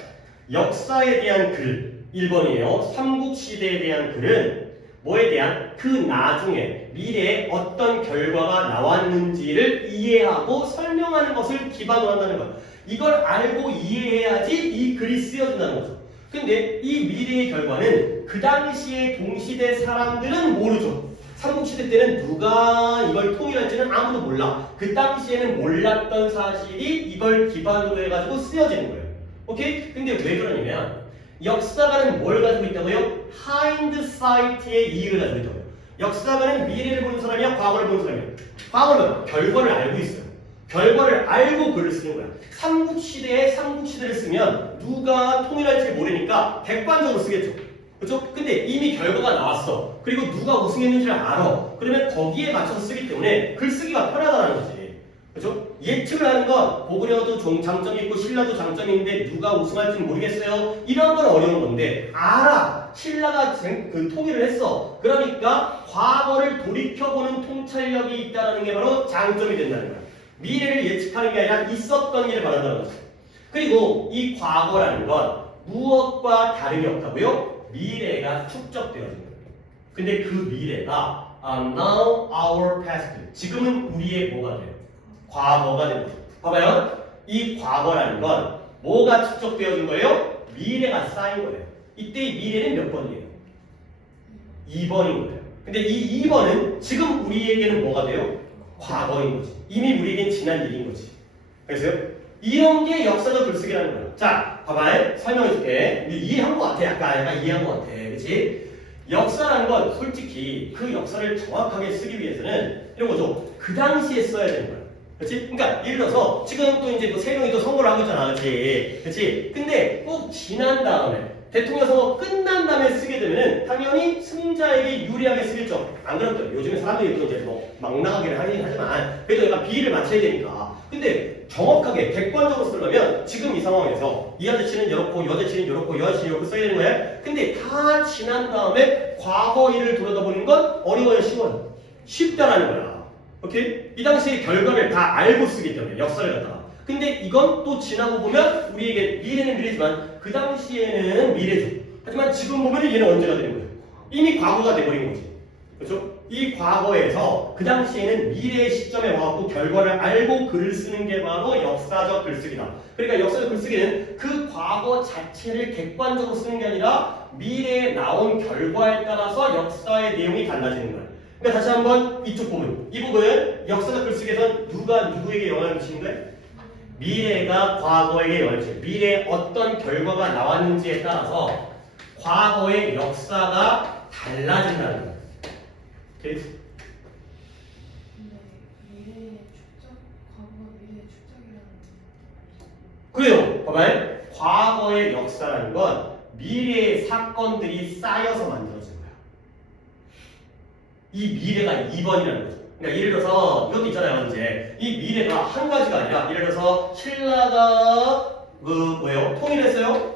역사에 대한 글 1번이에요. 삼국시대에 대한 글은 뭐에 대한 그 나중에 미래에 어떤 결과가 나왔는지를 이해하고 설명하는 것을 기반으로 한다는 거야. 이걸 알고 이해해야지 이 글이 쓰여진다는 거죠. 근데 이 미래의 결과는 그 당시에 동시대 사람들은 모르죠. 삼국시대 때는 누가 이걸 통일할지는 아무도 몰라. 그 당시에는 몰랐던 사실이 이걸 기반으로 해가지고 쓰여지는 거예요. 오케이? 근데 왜 그러냐면 역사가는 뭘 가지고 있다고요? 하인드사이트의 이익을 가지고 있다고요. 역사가는 미래를 보는 사람이야? 과거를 보는 사람이야? 과거는 결과를 알고 있어요. 결과를 알고 글을 쓰는 거야. 삼국시대에 삼국시대를 쓰면 누가 통일할지 모르니까 객관적으로 쓰겠죠. 그렇죠? 근데 이미 결과가 나왔어. 그리고 누가 우승했는지를 알아. 그러면 거기에 맞춰서 쓰기 때문에 글쓰기가 편하다는 거지. 그렇죠? 예측을 하는 건 고구려도 장점이 있고 신라도 장점이 있는데 누가 우승할지는 모르겠어요. 이런 건 어려운 건데 알아. 신라가 그 통일을 했어. 그러니까 과거를 돌이켜보는 통찰력이 있다는 게 바로 장점이 된다는 거야. 미래를 예측하는 게 아니라 있었던 일을 말한다는 거죠. 그리고 이 과거라는 건 무엇과 다름이 없다고요? 미래가 축적되어진 거예요. 근데 그 미래가 now our past. 지금은 우리의 뭐가 돼요? 과거가 되는 거죠. 봐봐요. 이 과거라는 건 뭐가 축적되어진 거예요? 미래가 쌓인 거예요. 이때 이 미래는 몇 번이에요? 2번인 거예요. 근데 이 2번은 지금 우리에게는 뭐가 돼요? 과거인 거지. 이미 우리에겐 지난 일인 거지. 그래서요? 이런 게 역사적 글쓰기라는 거예요. 자, 봐봐요. 설명해 줄게. 이해한 것 같아. 약간 이해한 것 같아. 그치? 역사라는 건 솔직히 그 역사를 정확하게 쓰기 위해서는 이런 거죠. 그 당시에 써야 되는 거야. 그렇지? 그러니까 예를 들어서 지금 또 이제 뭐 세 명이 또 선거를 하고 있잖아. 그렇지? 그렇지? 근데 꼭 지난 다음에 대통령 선거 끝난 다음에 쓰게 되면은 당연히 승자에게 유리하게 쓰겠죠. 안 그럼 또 요즘에 사람들이 또 이제 뭐 막 나가기는 하긴 하지만 그래도 약간 비율을 맞춰야 되니까. 근데 정확하게 객관적으로 쓰려면 지금 이 상황에서 이 아저씨는 이렇고 이 아저씨는 이렇고 이 아저씨는 이렇게 써야 되는 거야. 근데 다 지난 다음에 과거 일을 돌아다보는 건 어려워요, 쉬워요? 쉽다라는 거야. 오케이? 이 당시의 결과를 다 알고 쓰기 때문에 역사를 갖다가. 근데 이건 또 지나고 보면 우리에게 미래는 미래지만 그 당시에는 미래죠. 하지만 지금 보면 얘는 언제가 되는 거예요? 이미 과거가 돼버린 거지. 그렇죠? 이 과거에서 그 당시에는 미래의 시점에 와갖고 결과를 알고 글을 쓰는 게 바로 역사적 글쓰기다. 그러니까 역사적 글쓰기는 그 과거 자체를 객관적으로 쓰는 게 아니라 미래에 나온 결과에 따라서 역사의 내용이 달라지는 거예요. 그러니까 다시 한번 이쪽 부분, 이 부분 역사적 글쓰기에서는 누가 누구에게 영향을 미치는 거예요? 미래가 과거에게 영향을 미쳐요. 미래에 어떤 결과가 나왔는지에 따라서 과거의 역사가 달라진다는 거예요. 오케이? 그래요. 봐봐요. 과거의 역사라는 건 미래의 사건들이 쌓여서 만들어진 거야. 이 미래가 2번이라는 거죠. 그러니까 예를 들어서 이것도 있잖아요. 이제 이 미래가 한 가지가 아니라 예를 들어서 신라가 뭐예요? 통일했어요.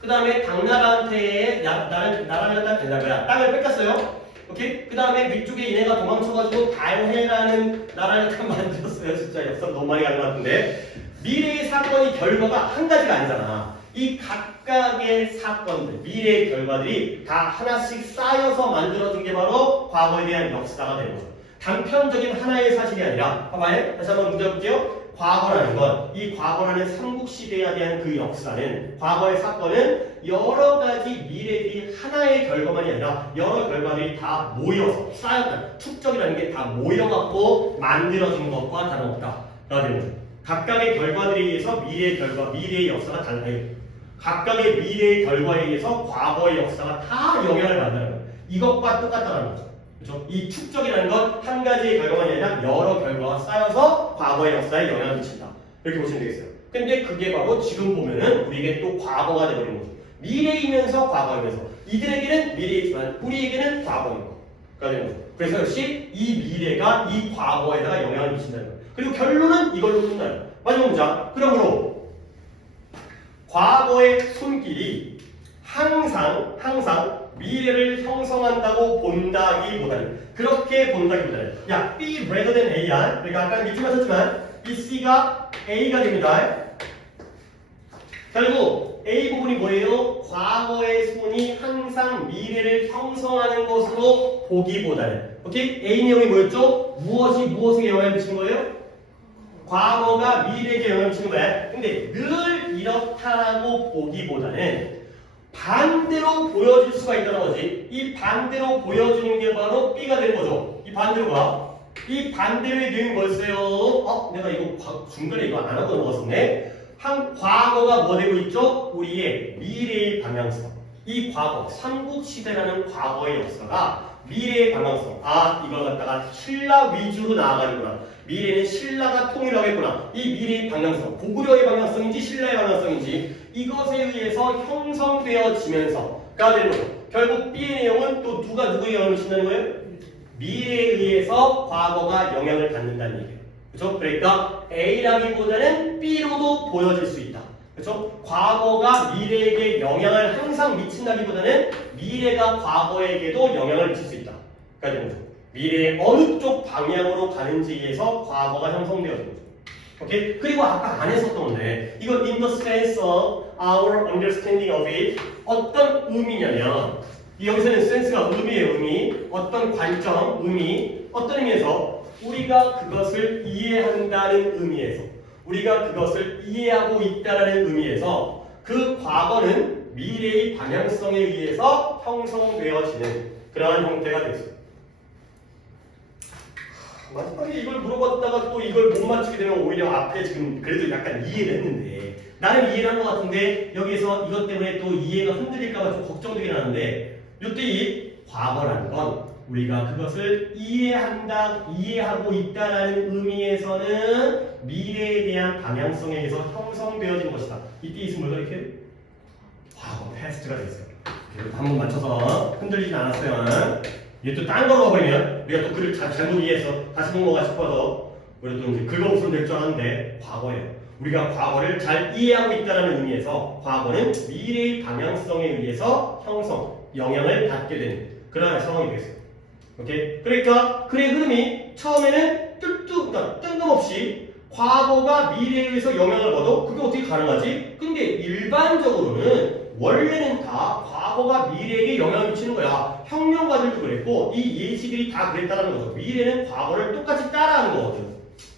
그 다음에 당나라한테 나라를 갖다 땅을 뺏겼어요. 오케이? 그 다음에 위쪽에 얘네가 도망쳐가지고 달해라는 나라를 참 만들었어요. 진짜 역사 너무 많이 가는 것 같은데 미래의 사건이 결과가 한 가지가 아니잖아. 이 각각의 사건들, 미래의 결과들이 다 하나씩 쌓여서 만들어진 게 바로 과거에 대한 역사가 되는 거죠. 단편적인 하나의 사실이 아니라 봐봐요. 다시 한번 문제 볼게요. 과거라는 건, 이 과거라는 삼국시대에 대한 그 역사는, 과거의 사건은 여러 가지 미래들이 하나의 결과만이 아니라 여러 결과들이 다 모여서 쌓였다. 축적이라는 게 다 모여갖고 만들어진 것과 다름없다. 라고 되는 거죠. 각각의 결과들에 의해서 미래의 결과, 미래의 역사가 달라요. 각각의 미래의 결과에 의해서 과거의 역사가 다 영향을 받는 거예요. 이것과 똑같다는 거죠. 그렇죠? 이 축적이라는 건 한 가지의 결과만이 아니라 여러 결과가 쌓여서 과거의 역사에 영향을 미친다. 이렇게 보시면 되겠어요. 근데 그게 바로 지금 보면은 우리에게 또 과거가 되어버리는 거죠. 미래이면서 과거이면서 이들에게는 미래이지만 우리에게는 과거인 거가 되는 거죠. 그래서 역시 이 미래가 이 과거에다가 영향을 미친다는 거예요. 그리고 결론은 이걸로 끝나요. 마지막 문장. 그러므로 과거의 손길이 항상 미래를 형성한다고 본다기보다는 그렇게 본다기보다는 야 B rather than A야. 그러니까 아까 밑에만 썼지만 이 C가 A가 됩니다. 결국 A 부분이 뭐예요? 과거의 손이 항상 미래를 형성하는 것으로 보기보다는 오케이? A 내용이 뭐였죠? 무엇이 무엇에 영향을 미치는 거예요? 과거가 미래에게 영향을 미치는 거야. 근데 늘 이렇다라고 보기보다는 반대로 보여줄 수가 있다는 거지. 이 반대로 보여주는 게 바로 B가 되는 거죠. 이 반대로가. 이 반대로의 내용이 뭐였어요? 내가 이거 중간에 이거 안 하고 넘어갔었네. 과거가 뭐 되고 있죠? 우리의 미래의 방향성. 이 과거, 삼국시대라는 과거의 역사가 미래의 방향성. 이걸 갖다가 신라 위주로 나아가는구나. 미래는 신라가 통일하겠구나. 이 미래의 방향성, 고구려의 방향성인지 신라의 방향성인지 이것에 의해서 형성되어지면서가 되는 거죠. 결국 B의 내용은 또 누가 누구에 영향을 미친다는 거예요? 미래에 의해서 과거가 영향을 받는다는 얘기예요. 그렇죠? 그러니까 A라기보다는 B로도 보여질 수 있다. 그렇죠? 과거가 미래에게 영향을 항상 미친다기보다는 미래가 과거에게도 영향을 미칠 수 있다. 가 되는 거죠. 미래의 어느 쪽 방향으로 가는지에 의해서 과거가 형성되어지는 거죠. 오케이? 그리고 아까 안 했었던 건데 이거 in the sense of our understanding of it 어떤 의미냐면 여기서는 sense가 의미예요. 의미 어떤 관점, 의미 어떤 의미에서 우리가 그것을 이해한다는 의미에서 우리가 그것을 이해하고 있다는 의미에서 그 과거는 미래의 방향성에 의해서 형성되어지는 그러한 형태가 되었습니다. 마지막에 이걸 물어봤다가 또 이걸 못 맞추게 되면 오히려 앞에 지금 그래도 약간 이해를 했는데 나름 이해를 한 것 같은데 여기서 이것 때문에 또 이해가 흔들릴까봐 좀 걱정되긴 하는데 이때 이 과거라는 건 우리가 그것을 이해하고 있다라는 의미에서는 미래에 대한 방향성에 의해서 형성되어진 것이다. 이때 있으면 뭐가 이렇게 과거 패스트가 됐어요. 한번 맞춰서 흔들리진 않았어요. 이게 또 딴 걸로 가버리면 우리가 또 글을 잘못 이해해서 다시 본 거가 싶어서 우리가 또 이제 긁어보면 될 줄 알았는데 과거예요. 우리가 과거를 잘 이해하고 있다는 의미에서 과거는 미래의 방향성에 의해서 영향을 받게 되는 그런 상황이 되겠어요. 오케이? 그러니까 글의 흐름이 처음에는 그러니까 뜬금없이 과거가 미래에 의해서 영향을 받아? 그게 어떻게 가능하지? 근데 일반적으로는 원래는 다 과거가 미래에게 영향을 미치는 거야. 혁명가들도 그랬고 이 예시들이 다 그랬다는 거죠. 미래는 과거를 똑같이 따라하는 거거든.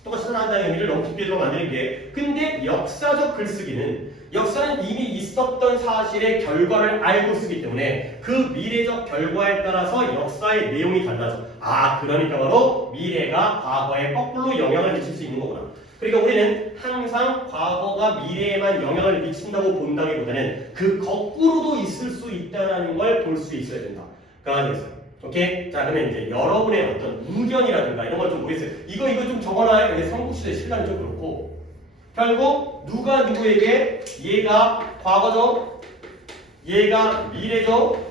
똑같이 따라한다는 의미를 너무 깊게 들어 만드는 게 근데 역사적 글쓰기는 역사는 이미 있었던 사실의 결과를 알고 쓰기 때문에 그 미래적 결과에 따라서 역사의 내용이 달라져. 그러니까 바로 미래가 과거에 거꾸로 영향을 미칠 수 있는 거구나. 그러니까 우리는 항상 과거가 미래에만 영향을 미친다고 본다기보다는 그 거꾸로도 있을 수 있다는 걸 볼 수 있어야 된다. 가 되겠어요. 오케이? 자, 그러면 이제 여러분의 어떤 의견이라든가 이런 걸 좀 보겠어요. 이거 좀 적어놔요. 근데 삼국시대 시간이 좀 그렇고 결국 누가 누구에게 얘가 과거죠? 얘가 미래죠?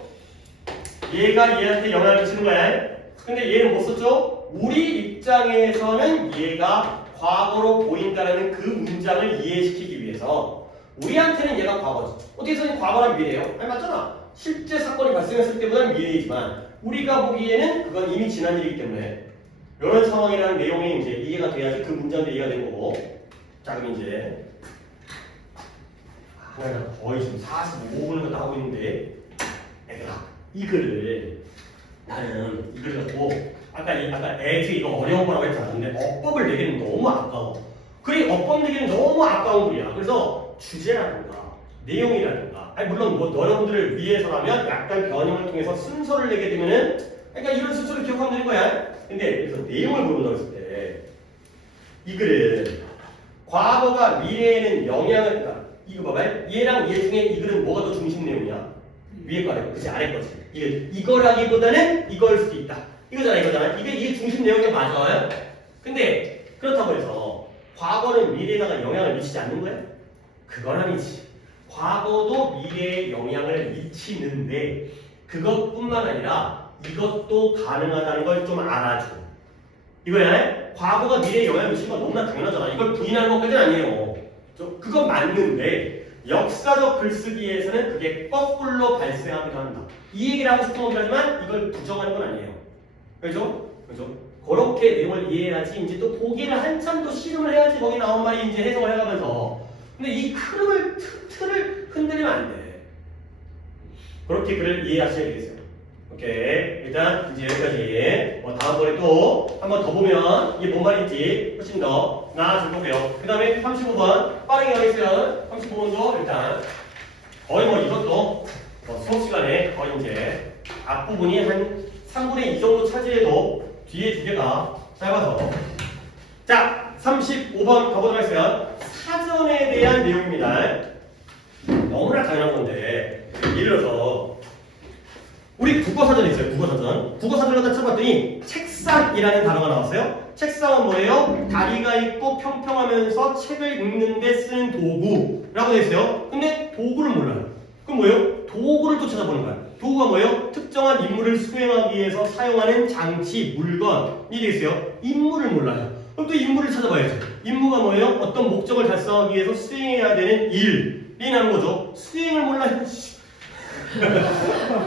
얘가 얘한테 영향을 미치는 거야. 근데 얘는 못 썼죠? 우리 입장에서는 얘가 과거로 보인다는 그 문장을 이해시키기 위해서 우리한테는 얘가 과거지. 어떻게 해서는 과거란 미래예요? 아니 맞잖아. 실제 사건이 발생했을 때보다는 미래이지만 우리가 보기에는 그건 이미 지난 일이기 때문에 이런 상황이라는 내용이 이제 이해가 돼야지 그 문장도 이해가 된 거고. 자 그럼 이제 하나가 거의 지금 45분을 갖다 하고 있는데 얘들아 이 글을 나는 이 글을 갖고 아까 애지 이거 어려운 거라고 했지 않았는데 어법을 내기는 너무 아까워. 그래 어법 내기는 너무 아까운 글이야. 그래서 주제라든가 내용이라든가 아니 물론 뭐 여러분들을 위해서라면 약간 변형을 통해서 순서를 내게 되면은 그러니까 이런 순서를 기억하면 되는 거야. 근데 그래서 내용을 모른다고 했을 때 이 글은 과거가 미래에는 영향을 그러니까 이거 봐봐요. 얘랑 얘 중에 이 글은 뭐가 더 중심 내용이야? 위에 거 아래 거, 그치 아래 거지. 이거라기보다는 이걸 수도 있다. 이거잖아. 이게 중심 내용이 맞아요. 근데 그렇다고 해서 과거는 미래에다가 영향을 미치지 않는 거야? 그건 아니지. 과거도 미래에 영향을 미치는데 그것뿐만 아니라 이것도 가능하다는 걸 좀 알아줘. 이거야. 과거가 미래에 영향을 미치는 건 너무나 당연하잖아. 이걸 부인하는 것까지는 아니에요. 그건 맞는데 역사적 글쓰기에서는 그게 거꾸로 발생하기도 한다. 이 얘기를 하고 싶은 거긴 하지만 이걸 부정하는 건 아니에요. 그죠? 그렇게 내용을 이해해야지 이제 또 보기를 한참 더 씨름을 해야지 거기 나온 말이 이제 해석을 해가면서 근데 이 흐름을 틀을 흔들리면 안 돼. 그렇게 글을 이해하셔야 되겠어요. 오케이. 일단 이제 여기까지 다음번에 또 한 번 더 보면 이게 뭔 말인지 훨씬 더 나아질 거고요. 그 다음에 35번 빠르게 가겠어요. 35번도 일단 거의 이것도 수업 시간에 거의 이제 앞부분이 한 3분의 2 정도 차지해도 뒤에 두 개가 짧아서 자 35번 가보도록 하겠습니다. 사전에 대한 내용입니다. 너무나 당연한 건데 예를 들어서 우리 국어사전이 있어요. 국어사전을 갖다 쳐봤더니 책상이라는 단어가 나왔어요. 책상은 뭐예요? 다리가 있고 평평하면서 책을 읽는 데 쓰는 도구라고 되어 있어요. 근데 도구를 몰라요. 그럼 뭐예요? 도구를 또 찾아보는 거야. 도구가 뭐예요? 특정한 임무를 수행하기 위해서 사용하는 장치, 물건이 되어 있어요. 임무를 몰라요. 그럼 또 임무를 찾아봐야죠. 임무가 뭐예요? 어떤 목적을 달성하기 위해서 수행해야 되는 일이라는 거죠. 수행을 몰라요.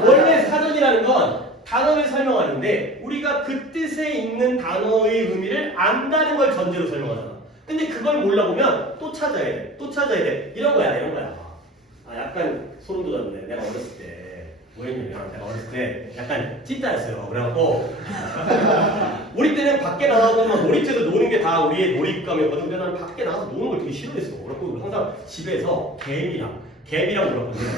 원래 사전이라는 건 단어를 설명하는데 우리가 그 뜻에 있는 단어의 의미를 안다는 걸 전제로 설명하잖아. 근데 그걸 몰라보면 또 찾아야 돼. 이런 거야. 아, 약간 소름 돋았네. 내가 어렸을 때 뭐였냐면 내가 어렸을 때 약간 찐따였어요. 그래갖고 우리 때는 밖에 나가서 막 놀이터에서 노는 게 다 우리의 놀이감이었거든. 근데 나는 밖에 나가서 노는 걸 되게 싫어했어. 그래갖고 항상 집에서 개미랑 놀았거든요.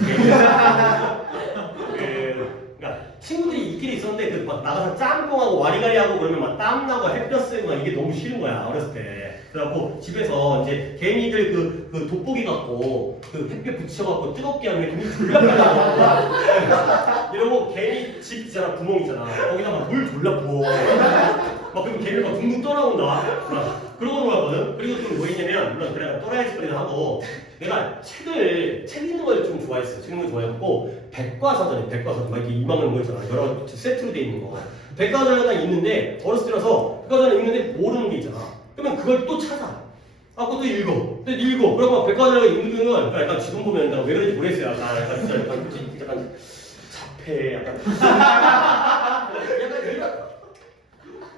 그러니까 친구들이 있긴 있었는데 막 나가서 짬뽕하고 와리가리하고 그러면 막 땀나고 햇볕 쐬고 막 이게 너무 싫은 거야 어렸을 때. 그래갖고 집에서 이제 개미들 그 돋보기 갖고 그 햇볕 붙여갖고 뜨겁게 하면 개미 졸라 빨라. 이러고 개미 집 있잖아 구멍 있잖아 거기다 막 물 졸라 부어. 막 그럼 개미가 막 둥둥 떠나온다. 그러고 놀았거든. 그리고 또 뭐 있냐면 물론 그래가 또라이 짓거리도 하고 내가 책 읽는 걸 좀 좋아했어. 책 읽는 걸 좋아했고 백과사전 막 이렇게 이만한 거 있잖아. 여러 세트로 돼 있는 거. 백과사전이 딱 있는데 어렸을 때라서 백과사전 읽는데 모르는 게 있잖아. 그러면 그걸 또 찾아. 그것도 읽어. 그러면 백과사전 읽는 건 약간 지금 보면 내가 왜 그런지 모르겠어요. 약간 진짜 약간 자폐 약간 이런.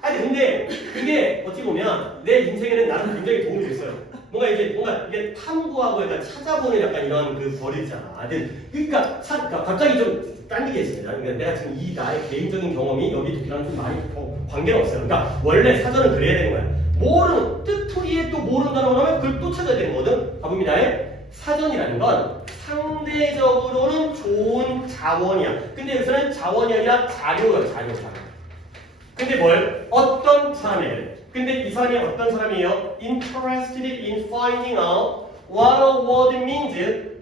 아니 근데 그게 어떻게 보면 내 인생에는 나는 굉장히 도움이 됐어요. 뭔가 이게 탐구하고 약간 찾아보는 약간 이런 그 버리잖아. 그러니까 갑자기 좀 딴 얘기 했습니다. 그러니까 내가 지금 이 나의 개인적인 경험이 여기 도끼랑 좀 많이 관계가 없어요. 그러니까 원래 사전은 그래야 되는 거야. 모르는 뜻풀이에 또 모른다고 하면 그걸 또 찾아야 되는 거거든. 가봅니다. 사전이라는 건 상대적으로는 좋은 자원이야. 근데 여기서는 자원이 아니라 자료. 근데 어떤 사람이에요? 근데 이 사람이 어떤 사람이에요? Interested in finding out what a word means.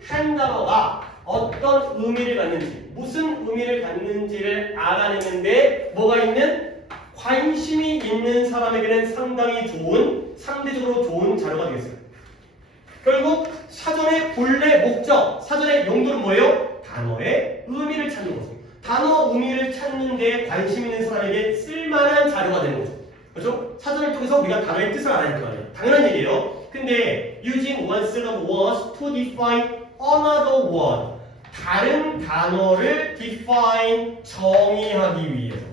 한 단어가 어떤 의미를 갖는지, 무슨 의미를 갖는지를 알아내는데 뭐가 있는? 관심이 있는 사람에게는 상당히 좋은, 상대적으로 좋은 자료가 되겠어요. 결국 사전의 본래 목적, 사전의 용도는 뭐예요? 단어의 의미를 찾는 거죠. 단어 의미를 찾는 데 관심 있는 사람에게 쓸만한 자료가 되는 거죠. 그렇죠? 사전을 통해서 우리가 단어의 뜻을 알아야 될 거 아니에요. 당연한 얘기예요. 근데 using one set of words to define another word. 다른 단어를 define, 정의하기 위해서.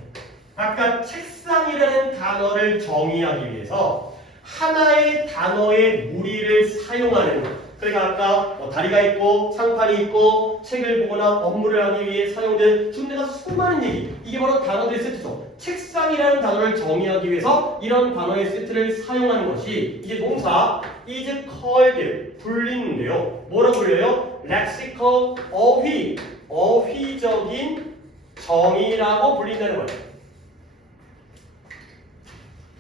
아까 책상이라는 단어를 정의하기 위해서 하나의 단어의 무리를 사용하는 것. 그러니까 아까 뭐 다리가 있고 상판이 있고 책을 보거나 업무를 하기 위해 사용된 중대가 수많은 얘기. 이게 바로 단어들의 세트죠. 책상이라는 단어를 정의하기 위해서 이런 단어의 세트를 사용하는 것이 이제 동사 is called 불리는데요. 뭐라고 불려요? lexical 어휘, 어휘적인 정의라고 불린다는 거예요.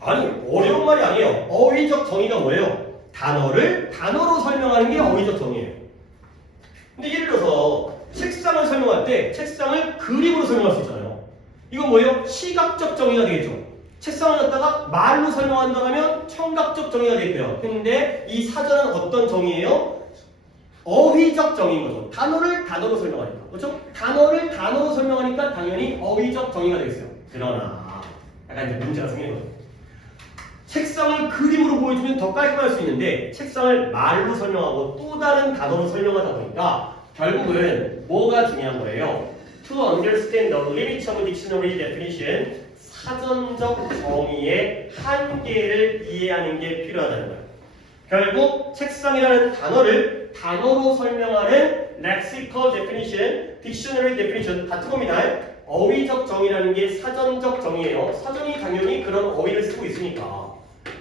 아니 어려운 말이 아니에요. 어휘적 정의가 뭐예요? 단어를 단어로 설명하는 게 어휘적 정의예요. 근데 예를 들어서 책상을 설명할 때 책상을 그림으로 설명할 수 있잖아요. 이건 뭐예요? 시각적 정의가 되겠죠. 책상을 갖다가 말로 설명한다 하면 청각적 정의가 되고요. 근데 이 사전은 어떤 정의예요? 어휘적 정의인 거죠. 단어를 단어로 설명하니까. 그렇죠? 단어를 단어로 설명하니까 당연히 어휘적 정의가 되겠어요. 그러나 약간 이제 문제가 생기는 거죠. 책상을 그림으로 보여주면 더 깔끔할 수 있는데 책상을 말로 설명하고 또 다른 단어로 설명하다 보니까 결국은 뭐가 중요한 거예요? To understand the limits of dictionary definition, 사전적 정의의 한계를 이해하는 게 필요하다는 거예요. 결국 책상이라는 단어를 단어로 설명하는 lexical definition, dictionary definition 같은 겁니다. 어휘적 정의라는 게 사전적 정의예요. 사전이 당연히 그런 어휘를 쓰고 있으니까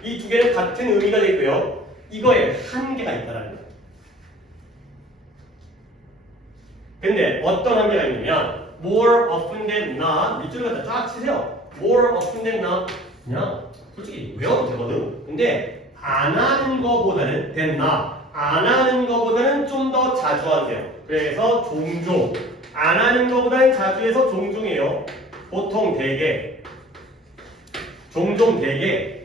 이 두 개는 같은 의미가 되고요. 이거에 한계가 있다는 거예요. 근데 어떤 한계가 있냐면 more often than not 밑줄을 갖다 쫙 치세요. more often than not 그냥 솔직히 외워도 되거든. 근데 안 하는 거보다는 than not 안 하는 거보다는 좀 더 자주 하세요. 그래서 종종 안 하는 거보다는 자주 해서 종종이에요. 보통 대개 종종 대개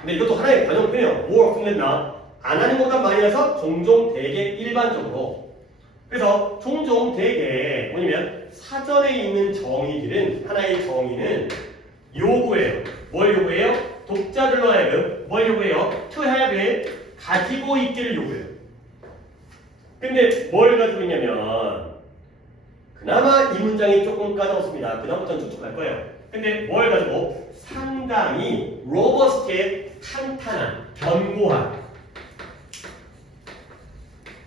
근데 이것도 하나의 관용 표현이에요. more often than not 안 하는 것보다 많이 해서 종종 대개 일반적으로 그래서 종종 대개 뭐냐면 사전에 있는 정의들은 하나의 정의는 요구해요. 뭘 요구해요? 독자들로 하여금 뭘 요구해요? to have 가지고 있기를 요구해요. 근데 뭘 가지고 있냐면 그나마 이 문장이 조금 까다롭습니다. 그다음부터는 쭉쭉 갈 거예요. 근데 뭘 가지고 상당히 로버스트해 탄탄한, 견고한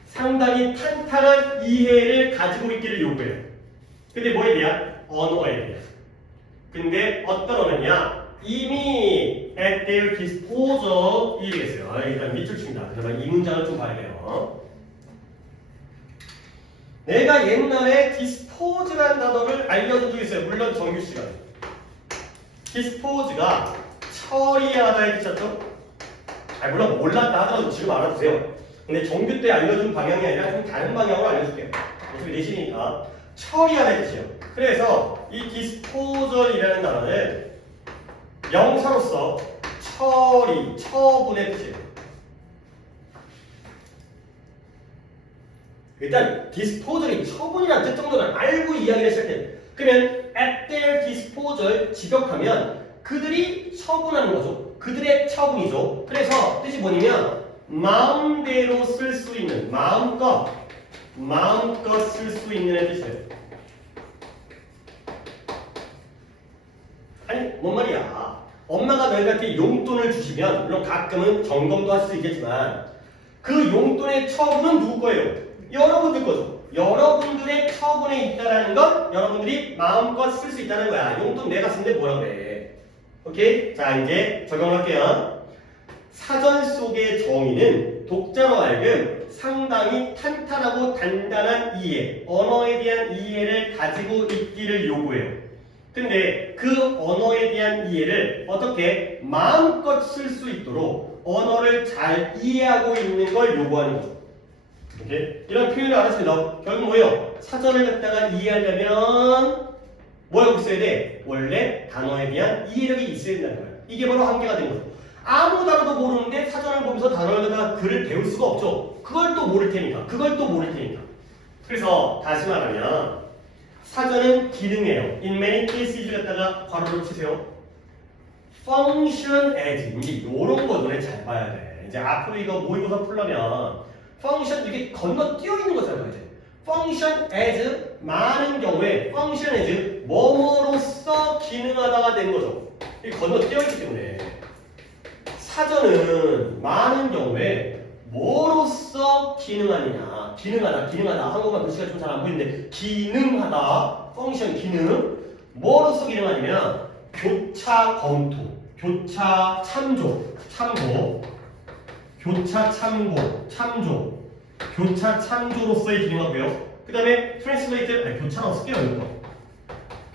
상당히 탄탄한 이해를 가지고 있기를 요구해요. 근데 뭐에 대한? 언어에 대한. 근데 어떤 언어냐? 이미 at their disposal 이 되겠어요. 일단 밑줄 칩니다. 그러면 이 문장을 좀 봐야 돼요. 내가 옛날에 dispose라는 단어를 알려준 적이 있어요. 물론 정규 시간. dispose가 처리하다의 뜻이었죠? 물론 몰랐다 하더라도 지금 알아두세요. 근데 정규 때 알려준 방향이 아니라 좀 다른 방향으로 알려줄게요. 어차피 내신이니까 처리하다의 뜻이에요. 그래서 이 disposal이라는 단어는 명사로서 처리, 처분의 뜻이에요. 일단 disposal이 처분이라는 뜻 정도는 알고 이야기를 시작해요. 그러면 at their disposal 직역하면 그들이 처분하는 거죠. 그들의 처분이죠. 그래서 뜻이 뭐냐면 마음대로 쓸 수 있는 마음껏 쓸 수 있는 뜻이에요. 아니 뭔 말이야. 엄마가 너희한테 용돈을 주시면 물론 가끔은 점검도 할 수 있겠지만 그 용돈의 처분은 누구 거예요? 여러분들 거죠. 여러분들의 처분에 있다라는 건 여러분들이 마음껏 쓸 수 있다는 거야. 용돈 내가 쓴데 뭐라 그래. 오케이? 자 이제 적용할게요. 사전 속의 정의는 독자로 하여금 상당히 탄탄하고 단단한 이해, 언어에 대한 이해를 가지고 있기를 요구해요. 근데 그 언어에 대한 이해를 어떻게 마음껏 쓸 수 있도록 언어를 잘 이해하고 있는 걸 요구하는 거죠. 오케이? 이런 표현을 알았습니다. 결국 뭐예요? 사전을 갖다가 이해하려면 뭐라고 써야 돼? 원래 단어에 대한 이해력이 있어야 된다는 거예요. 이게 바로 한계가 된 거죠. 아무 단어도 모르는데 사전을 보면서 단어를 갖다가 글을 배울 수가 없죠. 그걸 또 모를 테니까. 그래서 다시 말하면 사전은 기능이에요. In many cases 갖다가 괄호를 치세요. function as 이제 요런 거 눈에 잘 봐야 돼. 이제 앞으로 이거 모의고사 풀려면 function 이렇게 건너뛰어 있는 거 잘 봐야 돼. function as 많은 경우에 function as 뭐뭐로써 기능하다가 된 거죠. 이 건너뛰어 있기 때문에 사전은 많은 경우에 뭐로써 기능하느냐 기능하다 한국말 글씨가 좀 잘 안 보이는데 기능하다 function 기능 뭐로써 기능하냐면 교차 검토 교차 참조 교차 참조로서의 기능하고요. 그 다음에 translate 교차라고 쓸게요 이거.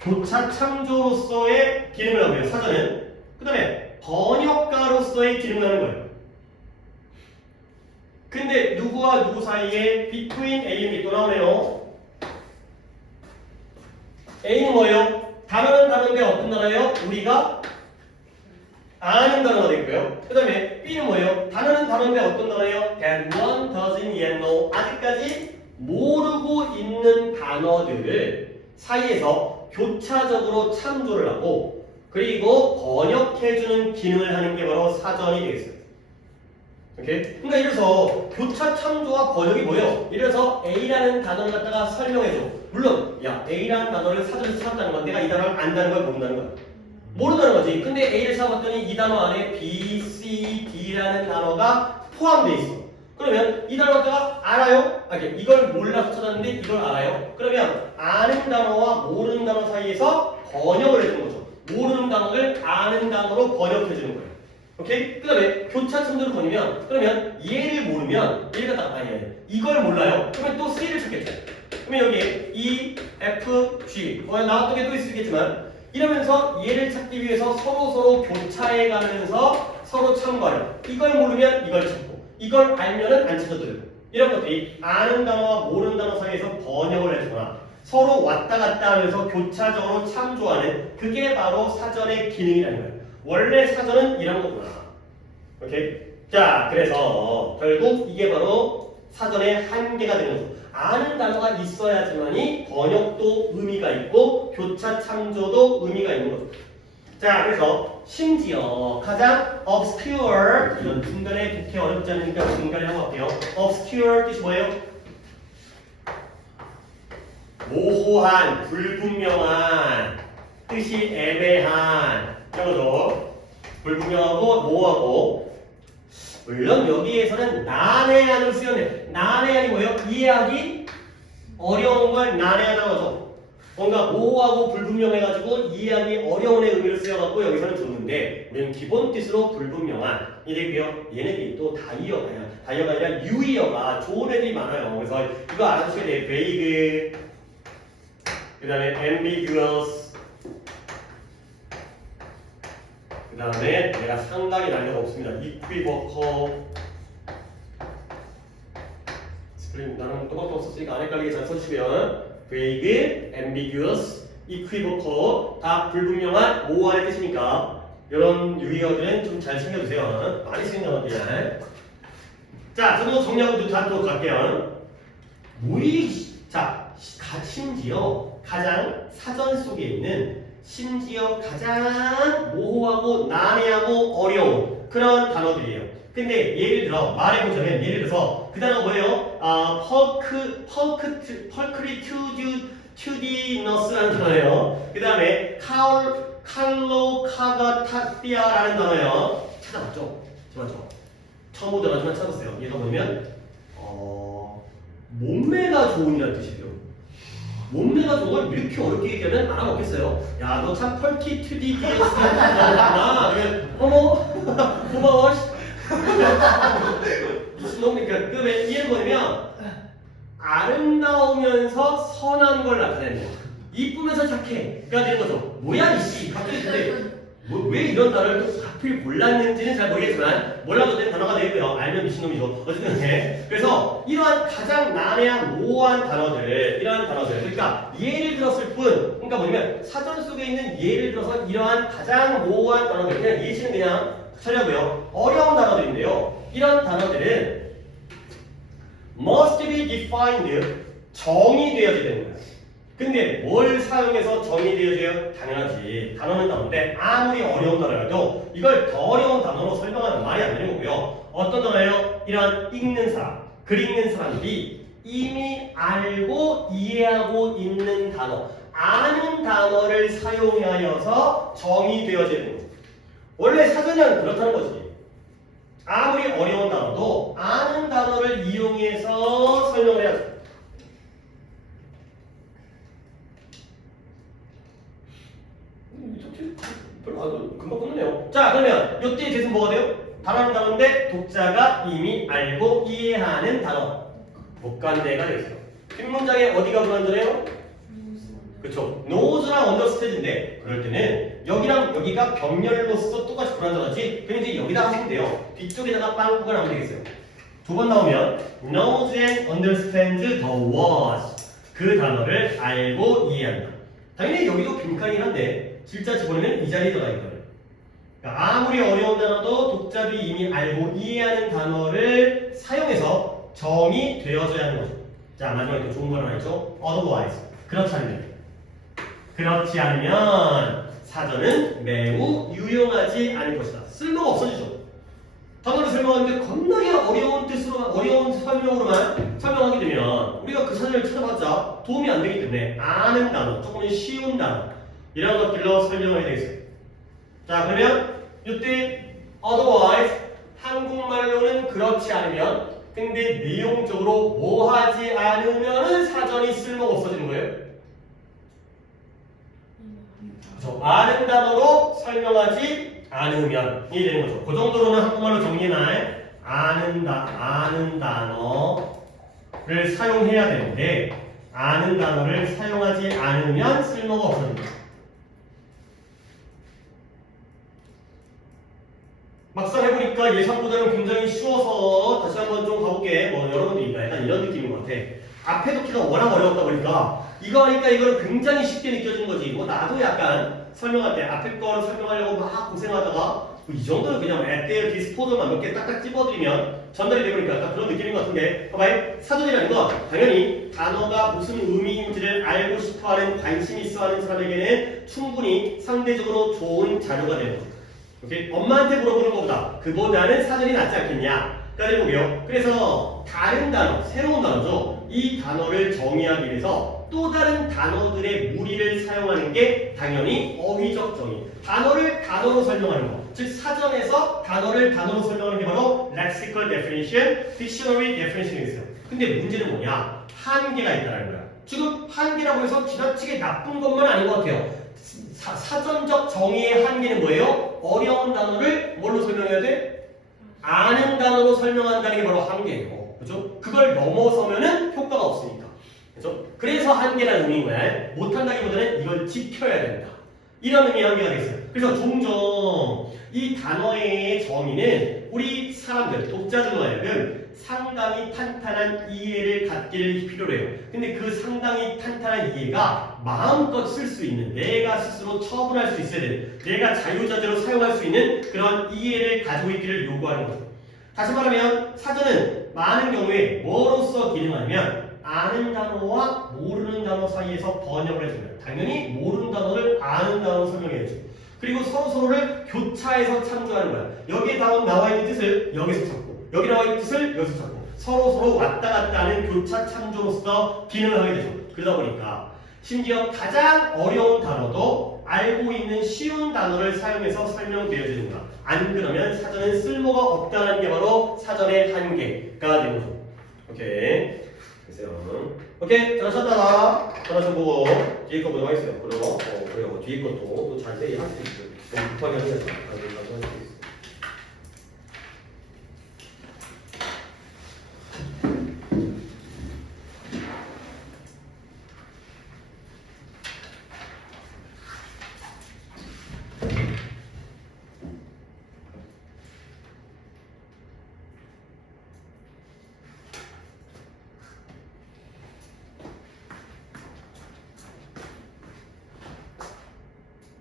교차 참조로서의 기능을 하고요 사전은. 그 다음에 번역가로서의 기능을 하는 거예요. 근데 누구와 누구 사이에 between A and B 또 나오네요. A는 뭐예요? 단어는 다른데 어떤 단어예요? 우리가 아는 단어가 되고요. 그 다음에 B는 뭐예요? 단어는 다른데 어떤 단어예요? That one doesn't yet know. 아직까지 모르고 있는 단어들을 사이에서 교차적으로 참조를 하고 그리고 번역해주는 기능을 하는 게 바로 사전이 되겠어요. 오케이? 그러니까 이래서 교차 참조와 번역이 뭐예요? 이래서 A라는 단어를 갖다가 설명해줘. 물론 야 A라는 단어를 사전에서 찾았다는 건 내가 이 단어를 안다는 걸 모른다는 거야. 모른다는 거지. 근데 A를 찾아봤더니 이 단어 안에 B, C, D라는 단어가 포함되어 있어. 그러면 이 단어를 갖다가 알아요? 이걸 몰라서 찾았는데 이걸 알아요? 그러면 아는 단어와 모르는 단어 사이에서 번역을 해주는 거죠. 모르는 단어를 아는 단어로 번역해주는 거예요. 오케이? 그 다음에 교차 참조를 번이면 그러면 얘를 모르면 얘를 갖다가 아니 이걸 몰라요. 그러면 또 C를 찾겠죠. 그러면 여기에 E, F, G 나왔던 게 또 있겠지만 이러면서 얘를 찾기 위해서 서로 교차해 가면서 서로 참고하려. 이걸 모르면 이걸 찾고 이걸 알면은 안 찾아도 되고 이런 것들이 아는 단어와 모르는 단어 사이에서 번역을 해주거나 서로 왔다 갔다 하면서 교차적으로 참조하는 그게 바로 사전의 기능이라는 거예요. 원래 사전은 이런 거구나. 오케이? 자, 그래서 결국 이게 바로 사전의 한계가 되는 거죠. 아는 단어가 있어야지만이 번역도 의미가 있고 교차 참조도 의미가 있는 거죠. 자, 그래서 심지어 가장 obscure 이런 중간에 독해 어렵지 않으니까 중간에 하고 갈게요. obscure 뜻이 뭐예요? 모호한, 불분명한, 뜻이 애매한 이런 거죠. 불분명하고 모호하고 물론 여기에서는 난해한을 쓰였네요. 난해한이 뭐예요? 이해하기 어려운 걸 난해하다고 하죠. 뭔가 모호하고 불분명해가지고 이해하기 어려운의 의미를 쓰여갖고 여기서는 줬는데 우리는 기본 뜻으로 불분명한 이래고요. 얘네들이 또 다이어가 아니라 유이어가 좋은 애들이 많아요. 그래서 이거 알아두셔야 돼요. vague 그 다음에 ambiguous 그 다음에 내가 상당히 난이도가 없습니다. equivocal 스프링 나는 또박또 없었으니까 안 헷갈리게 잘 써주시면 vague, ambiguous, equivocal 다 불분명한 모호한의 뜻이니까 이런 유의어들은 좀 잘 챙겨주세요. 많이 쓰는 단어들이야. 자, 저도 정리하고 다또 갈게요. 심지어 가장 사전 속에 있는 심지어 가장 모호하고 난해하고 어려운 그런 단어들이에요. 근데 예를 들어 말해보자면 예를 들어서 그 단어 뭐예요? 펄크리튜디너스라는 단어예요. 그 다음에 칼로카가타티아라는 단어예요. 찾아봤죠? 맞죠? 처음 보자마자 찾았어요. 얘가 뭐냐면 몸매가 좋은이라는 뜻이에요. 몸매가 좋은 걸 이렇게 어렵게 얘기하면 알아먹겠어요. 야, 너 참 펄키튜디디어스구나. 어머, 고마워. 미친놈이니까. 그다음에 이해는 뭐냐면 아름다우면서 선한 걸 나타내는 거야. 이쁘면서 착해가 되는 거죠. 뭐야 이씨. 갑자기 근데 왜 이런 단어를 또 하필 골랐는지는 잘 모르겠지만 몰라도 되는 단어가 되고요. 알면 미친놈이죠. 어쨌든 그래서 이러한 가장 난해한 모호한 단어들 이러한 단어들 그러니까 예를 들었을 뿐 그러니까 뭐냐면 사전 속에 있는 예를 들어서 이러한 가장 모호한 단어들 그냥 예시는 그냥 처리하고요. 어려운 단어들인데요. 이런 단어들은 must be defined 정의되어야 되는 거예요. 근데 뭘 사용해서 정의되어져요? 당연하지. 단어는 단어인데 아무리 어려운 단어라도 이걸 더 어려운 단어로 설명하면 말이 안 되는 거고요. 어떤 단어예요? 이런 읽는 사람, 글 읽는 사람들이 이미 알고 이해하고 있는 단어, 아는 단어를 사용하여서 정의되어지는 거죠. 원래 사전은 그렇다는 거지. 아무리 어려운 단어도 아는 단어를 이용해서 설명을 해야죠. 별로 안 금방 끝나네요. 자, 그러면 이때 대신 뭐가 돼요? 단어는 단어인데 독자가 이미 알고 이해하는 단어. 복간대가 되겠어요. 뒷문장에 어디가 불완전해요? 그쵸. knows랑 understand인데 그럴 때는 여기랑 여기가 병렬로서 똑같이 불완전하지. 그럼 이제 여기다 하시면 돼요. 뒤쪽에다가 빵꾸가 나오면 되겠어요. 두 번 나오면 knows and understands the words. 그 단어를 알고 이해한다. 당연히 여기도 빈칸이긴 한데 진짜 집어넣으면 이 자리에 들어가 있거든요. 그러니까 아무리 어려운 단어도 독자들이 이미 알고 이해하는 단어를 사용해서 정의되어져야 하는 거죠. 자, 마지막에 또 좋은 거 하나 있죠. otherwise. 그렇지 않으면 사전은 매우 유용하지 않을 것이다. 쓸모가 없어지죠. 단어를 설명하는데 겁나게 어려운 뜻으로, 어려운 설명으로만 설명하게 되면 우리가 그 사전을 찾아봤자 도움이 안 되기 때문에 아는 단어, 조금 쉬운 단어 이런 것들로 설명을 해야 되겠어요. 자, 그러면 이때 otherwise 한국말로는 그렇지 않으면 근데 내용적으로 뭐 하지 않으면은 사전이 쓸모가 없어지는 거예요. 그렇죠. 아는 단어로 설명하지 않으면 이 되는 거죠. 그 정도로는 한국말로 정리해놔요. 아는 단어를 사용해야 되는데 아는 단어를 사용하지 않으면 쓸모가 없어진다. 막상 해보니까 예상보다는 굉장히 쉬워서 다시 한번 좀 가볼게. 뭐 여러분들이 약간 이런 느낌인 것 같아. 앞에 놓기가 워낙 어려웠다 보니까 이거 하니까 이거는 굉장히 쉽게 느껴지는 거지. 뭐 나도 약간 설명할 때 앞에 거를 설명하려고 막 고생하다가 뭐 이 정도는 그냥 앳데일 디스포저만 몇 개 딱딱 집어드리면 전달이 되버리니까 약간 그런 느낌인 것 같은데 봐봐요. 사전이라는 건 당연히 단어가 무슨 의미인지를 알고 싶어하는 관심 있어하는 사람에게는 충분히 상대적으로 좋은 자료가 되는 거죠. 오케이? 엄마한테 물어보는 것보다 그보다는 사전이 낫지 않겠냐? 까지 보게요. 그래서 다른 단어, 새로운 단어죠. 이 단어를 정의하기 위해서 또 다른 단어들의 무리를 사용하는 게 당연히 어휘적 정의. 단어를 단어로 설명하는 거. 즉 사전에서 단어를 단어로 설명하는 게 바로 lexical definition, dictionary definition이 있어요. 근데 문제는 뭐냐? 한계가 있다는 거야. 지금 한계라고 해서 지나치게 나쁜 것만 아닌 것 같아요. 사전적 정의의 한계는 뭐예요? 어려운 단어를 뭘로 설명해야 돼? 아는 단어로 설명한다는 게 바로 한계예요. 그죠? 그걸 넘어서면은 효과가 없으니까. 그죠? 그래서 한계라는 의미인 거야. 못한다기보다는 이걸 지켜야 된다. 이런 의미의 한계가 되겠어요. 그래서 종종 이 단어의 정의는 우리 사람들, 독자들로 하여금 상당히 탄탄한 이해를 갖기를 필요로 해요. 근데 그 상당히 탄탄한 이해가 마음껏 쓸 수 있는, 내가 스스로 처분할 수 있어야 되는, 내가 자유자재로 사용할 수 있는 그런 이해를 가지고 있기를 요구하는 거죠. 다시 말하면 사전은 많은 경우에 뭐로서 기능하냐면 아는 단어와 모르는 단어 사이에서 번역을 해줘요. 당연히 모르는 단어를 아는 단어로 설명해야죠. 그리고 서로를 교차해서 참조하는 거야. 여기에 나와 있는 뜻을 여기서 찾고 여기 나와 있는 뜻을 여기서 찾고 서로 왔다 갔다 하는 교차 참조로서 기능을 하게 되죠. 그러다 보니까 심지어 가장 어려운 단어도 알고 있는 쉬운 단어를 사용해서 설명되어지는 거야. 안 그러면 사전은 쓸모가 없다는 게 바로 사전의 한계가 되는 거죠. 오케이. 됐어요. 오케이. 잘하셨다. 전화좀 보고 뒤에 거 보도록 하겠어요. 그리고 뒤에 것도 또 자세히 할 수 있어요. 너무 급하게 하지 마세요.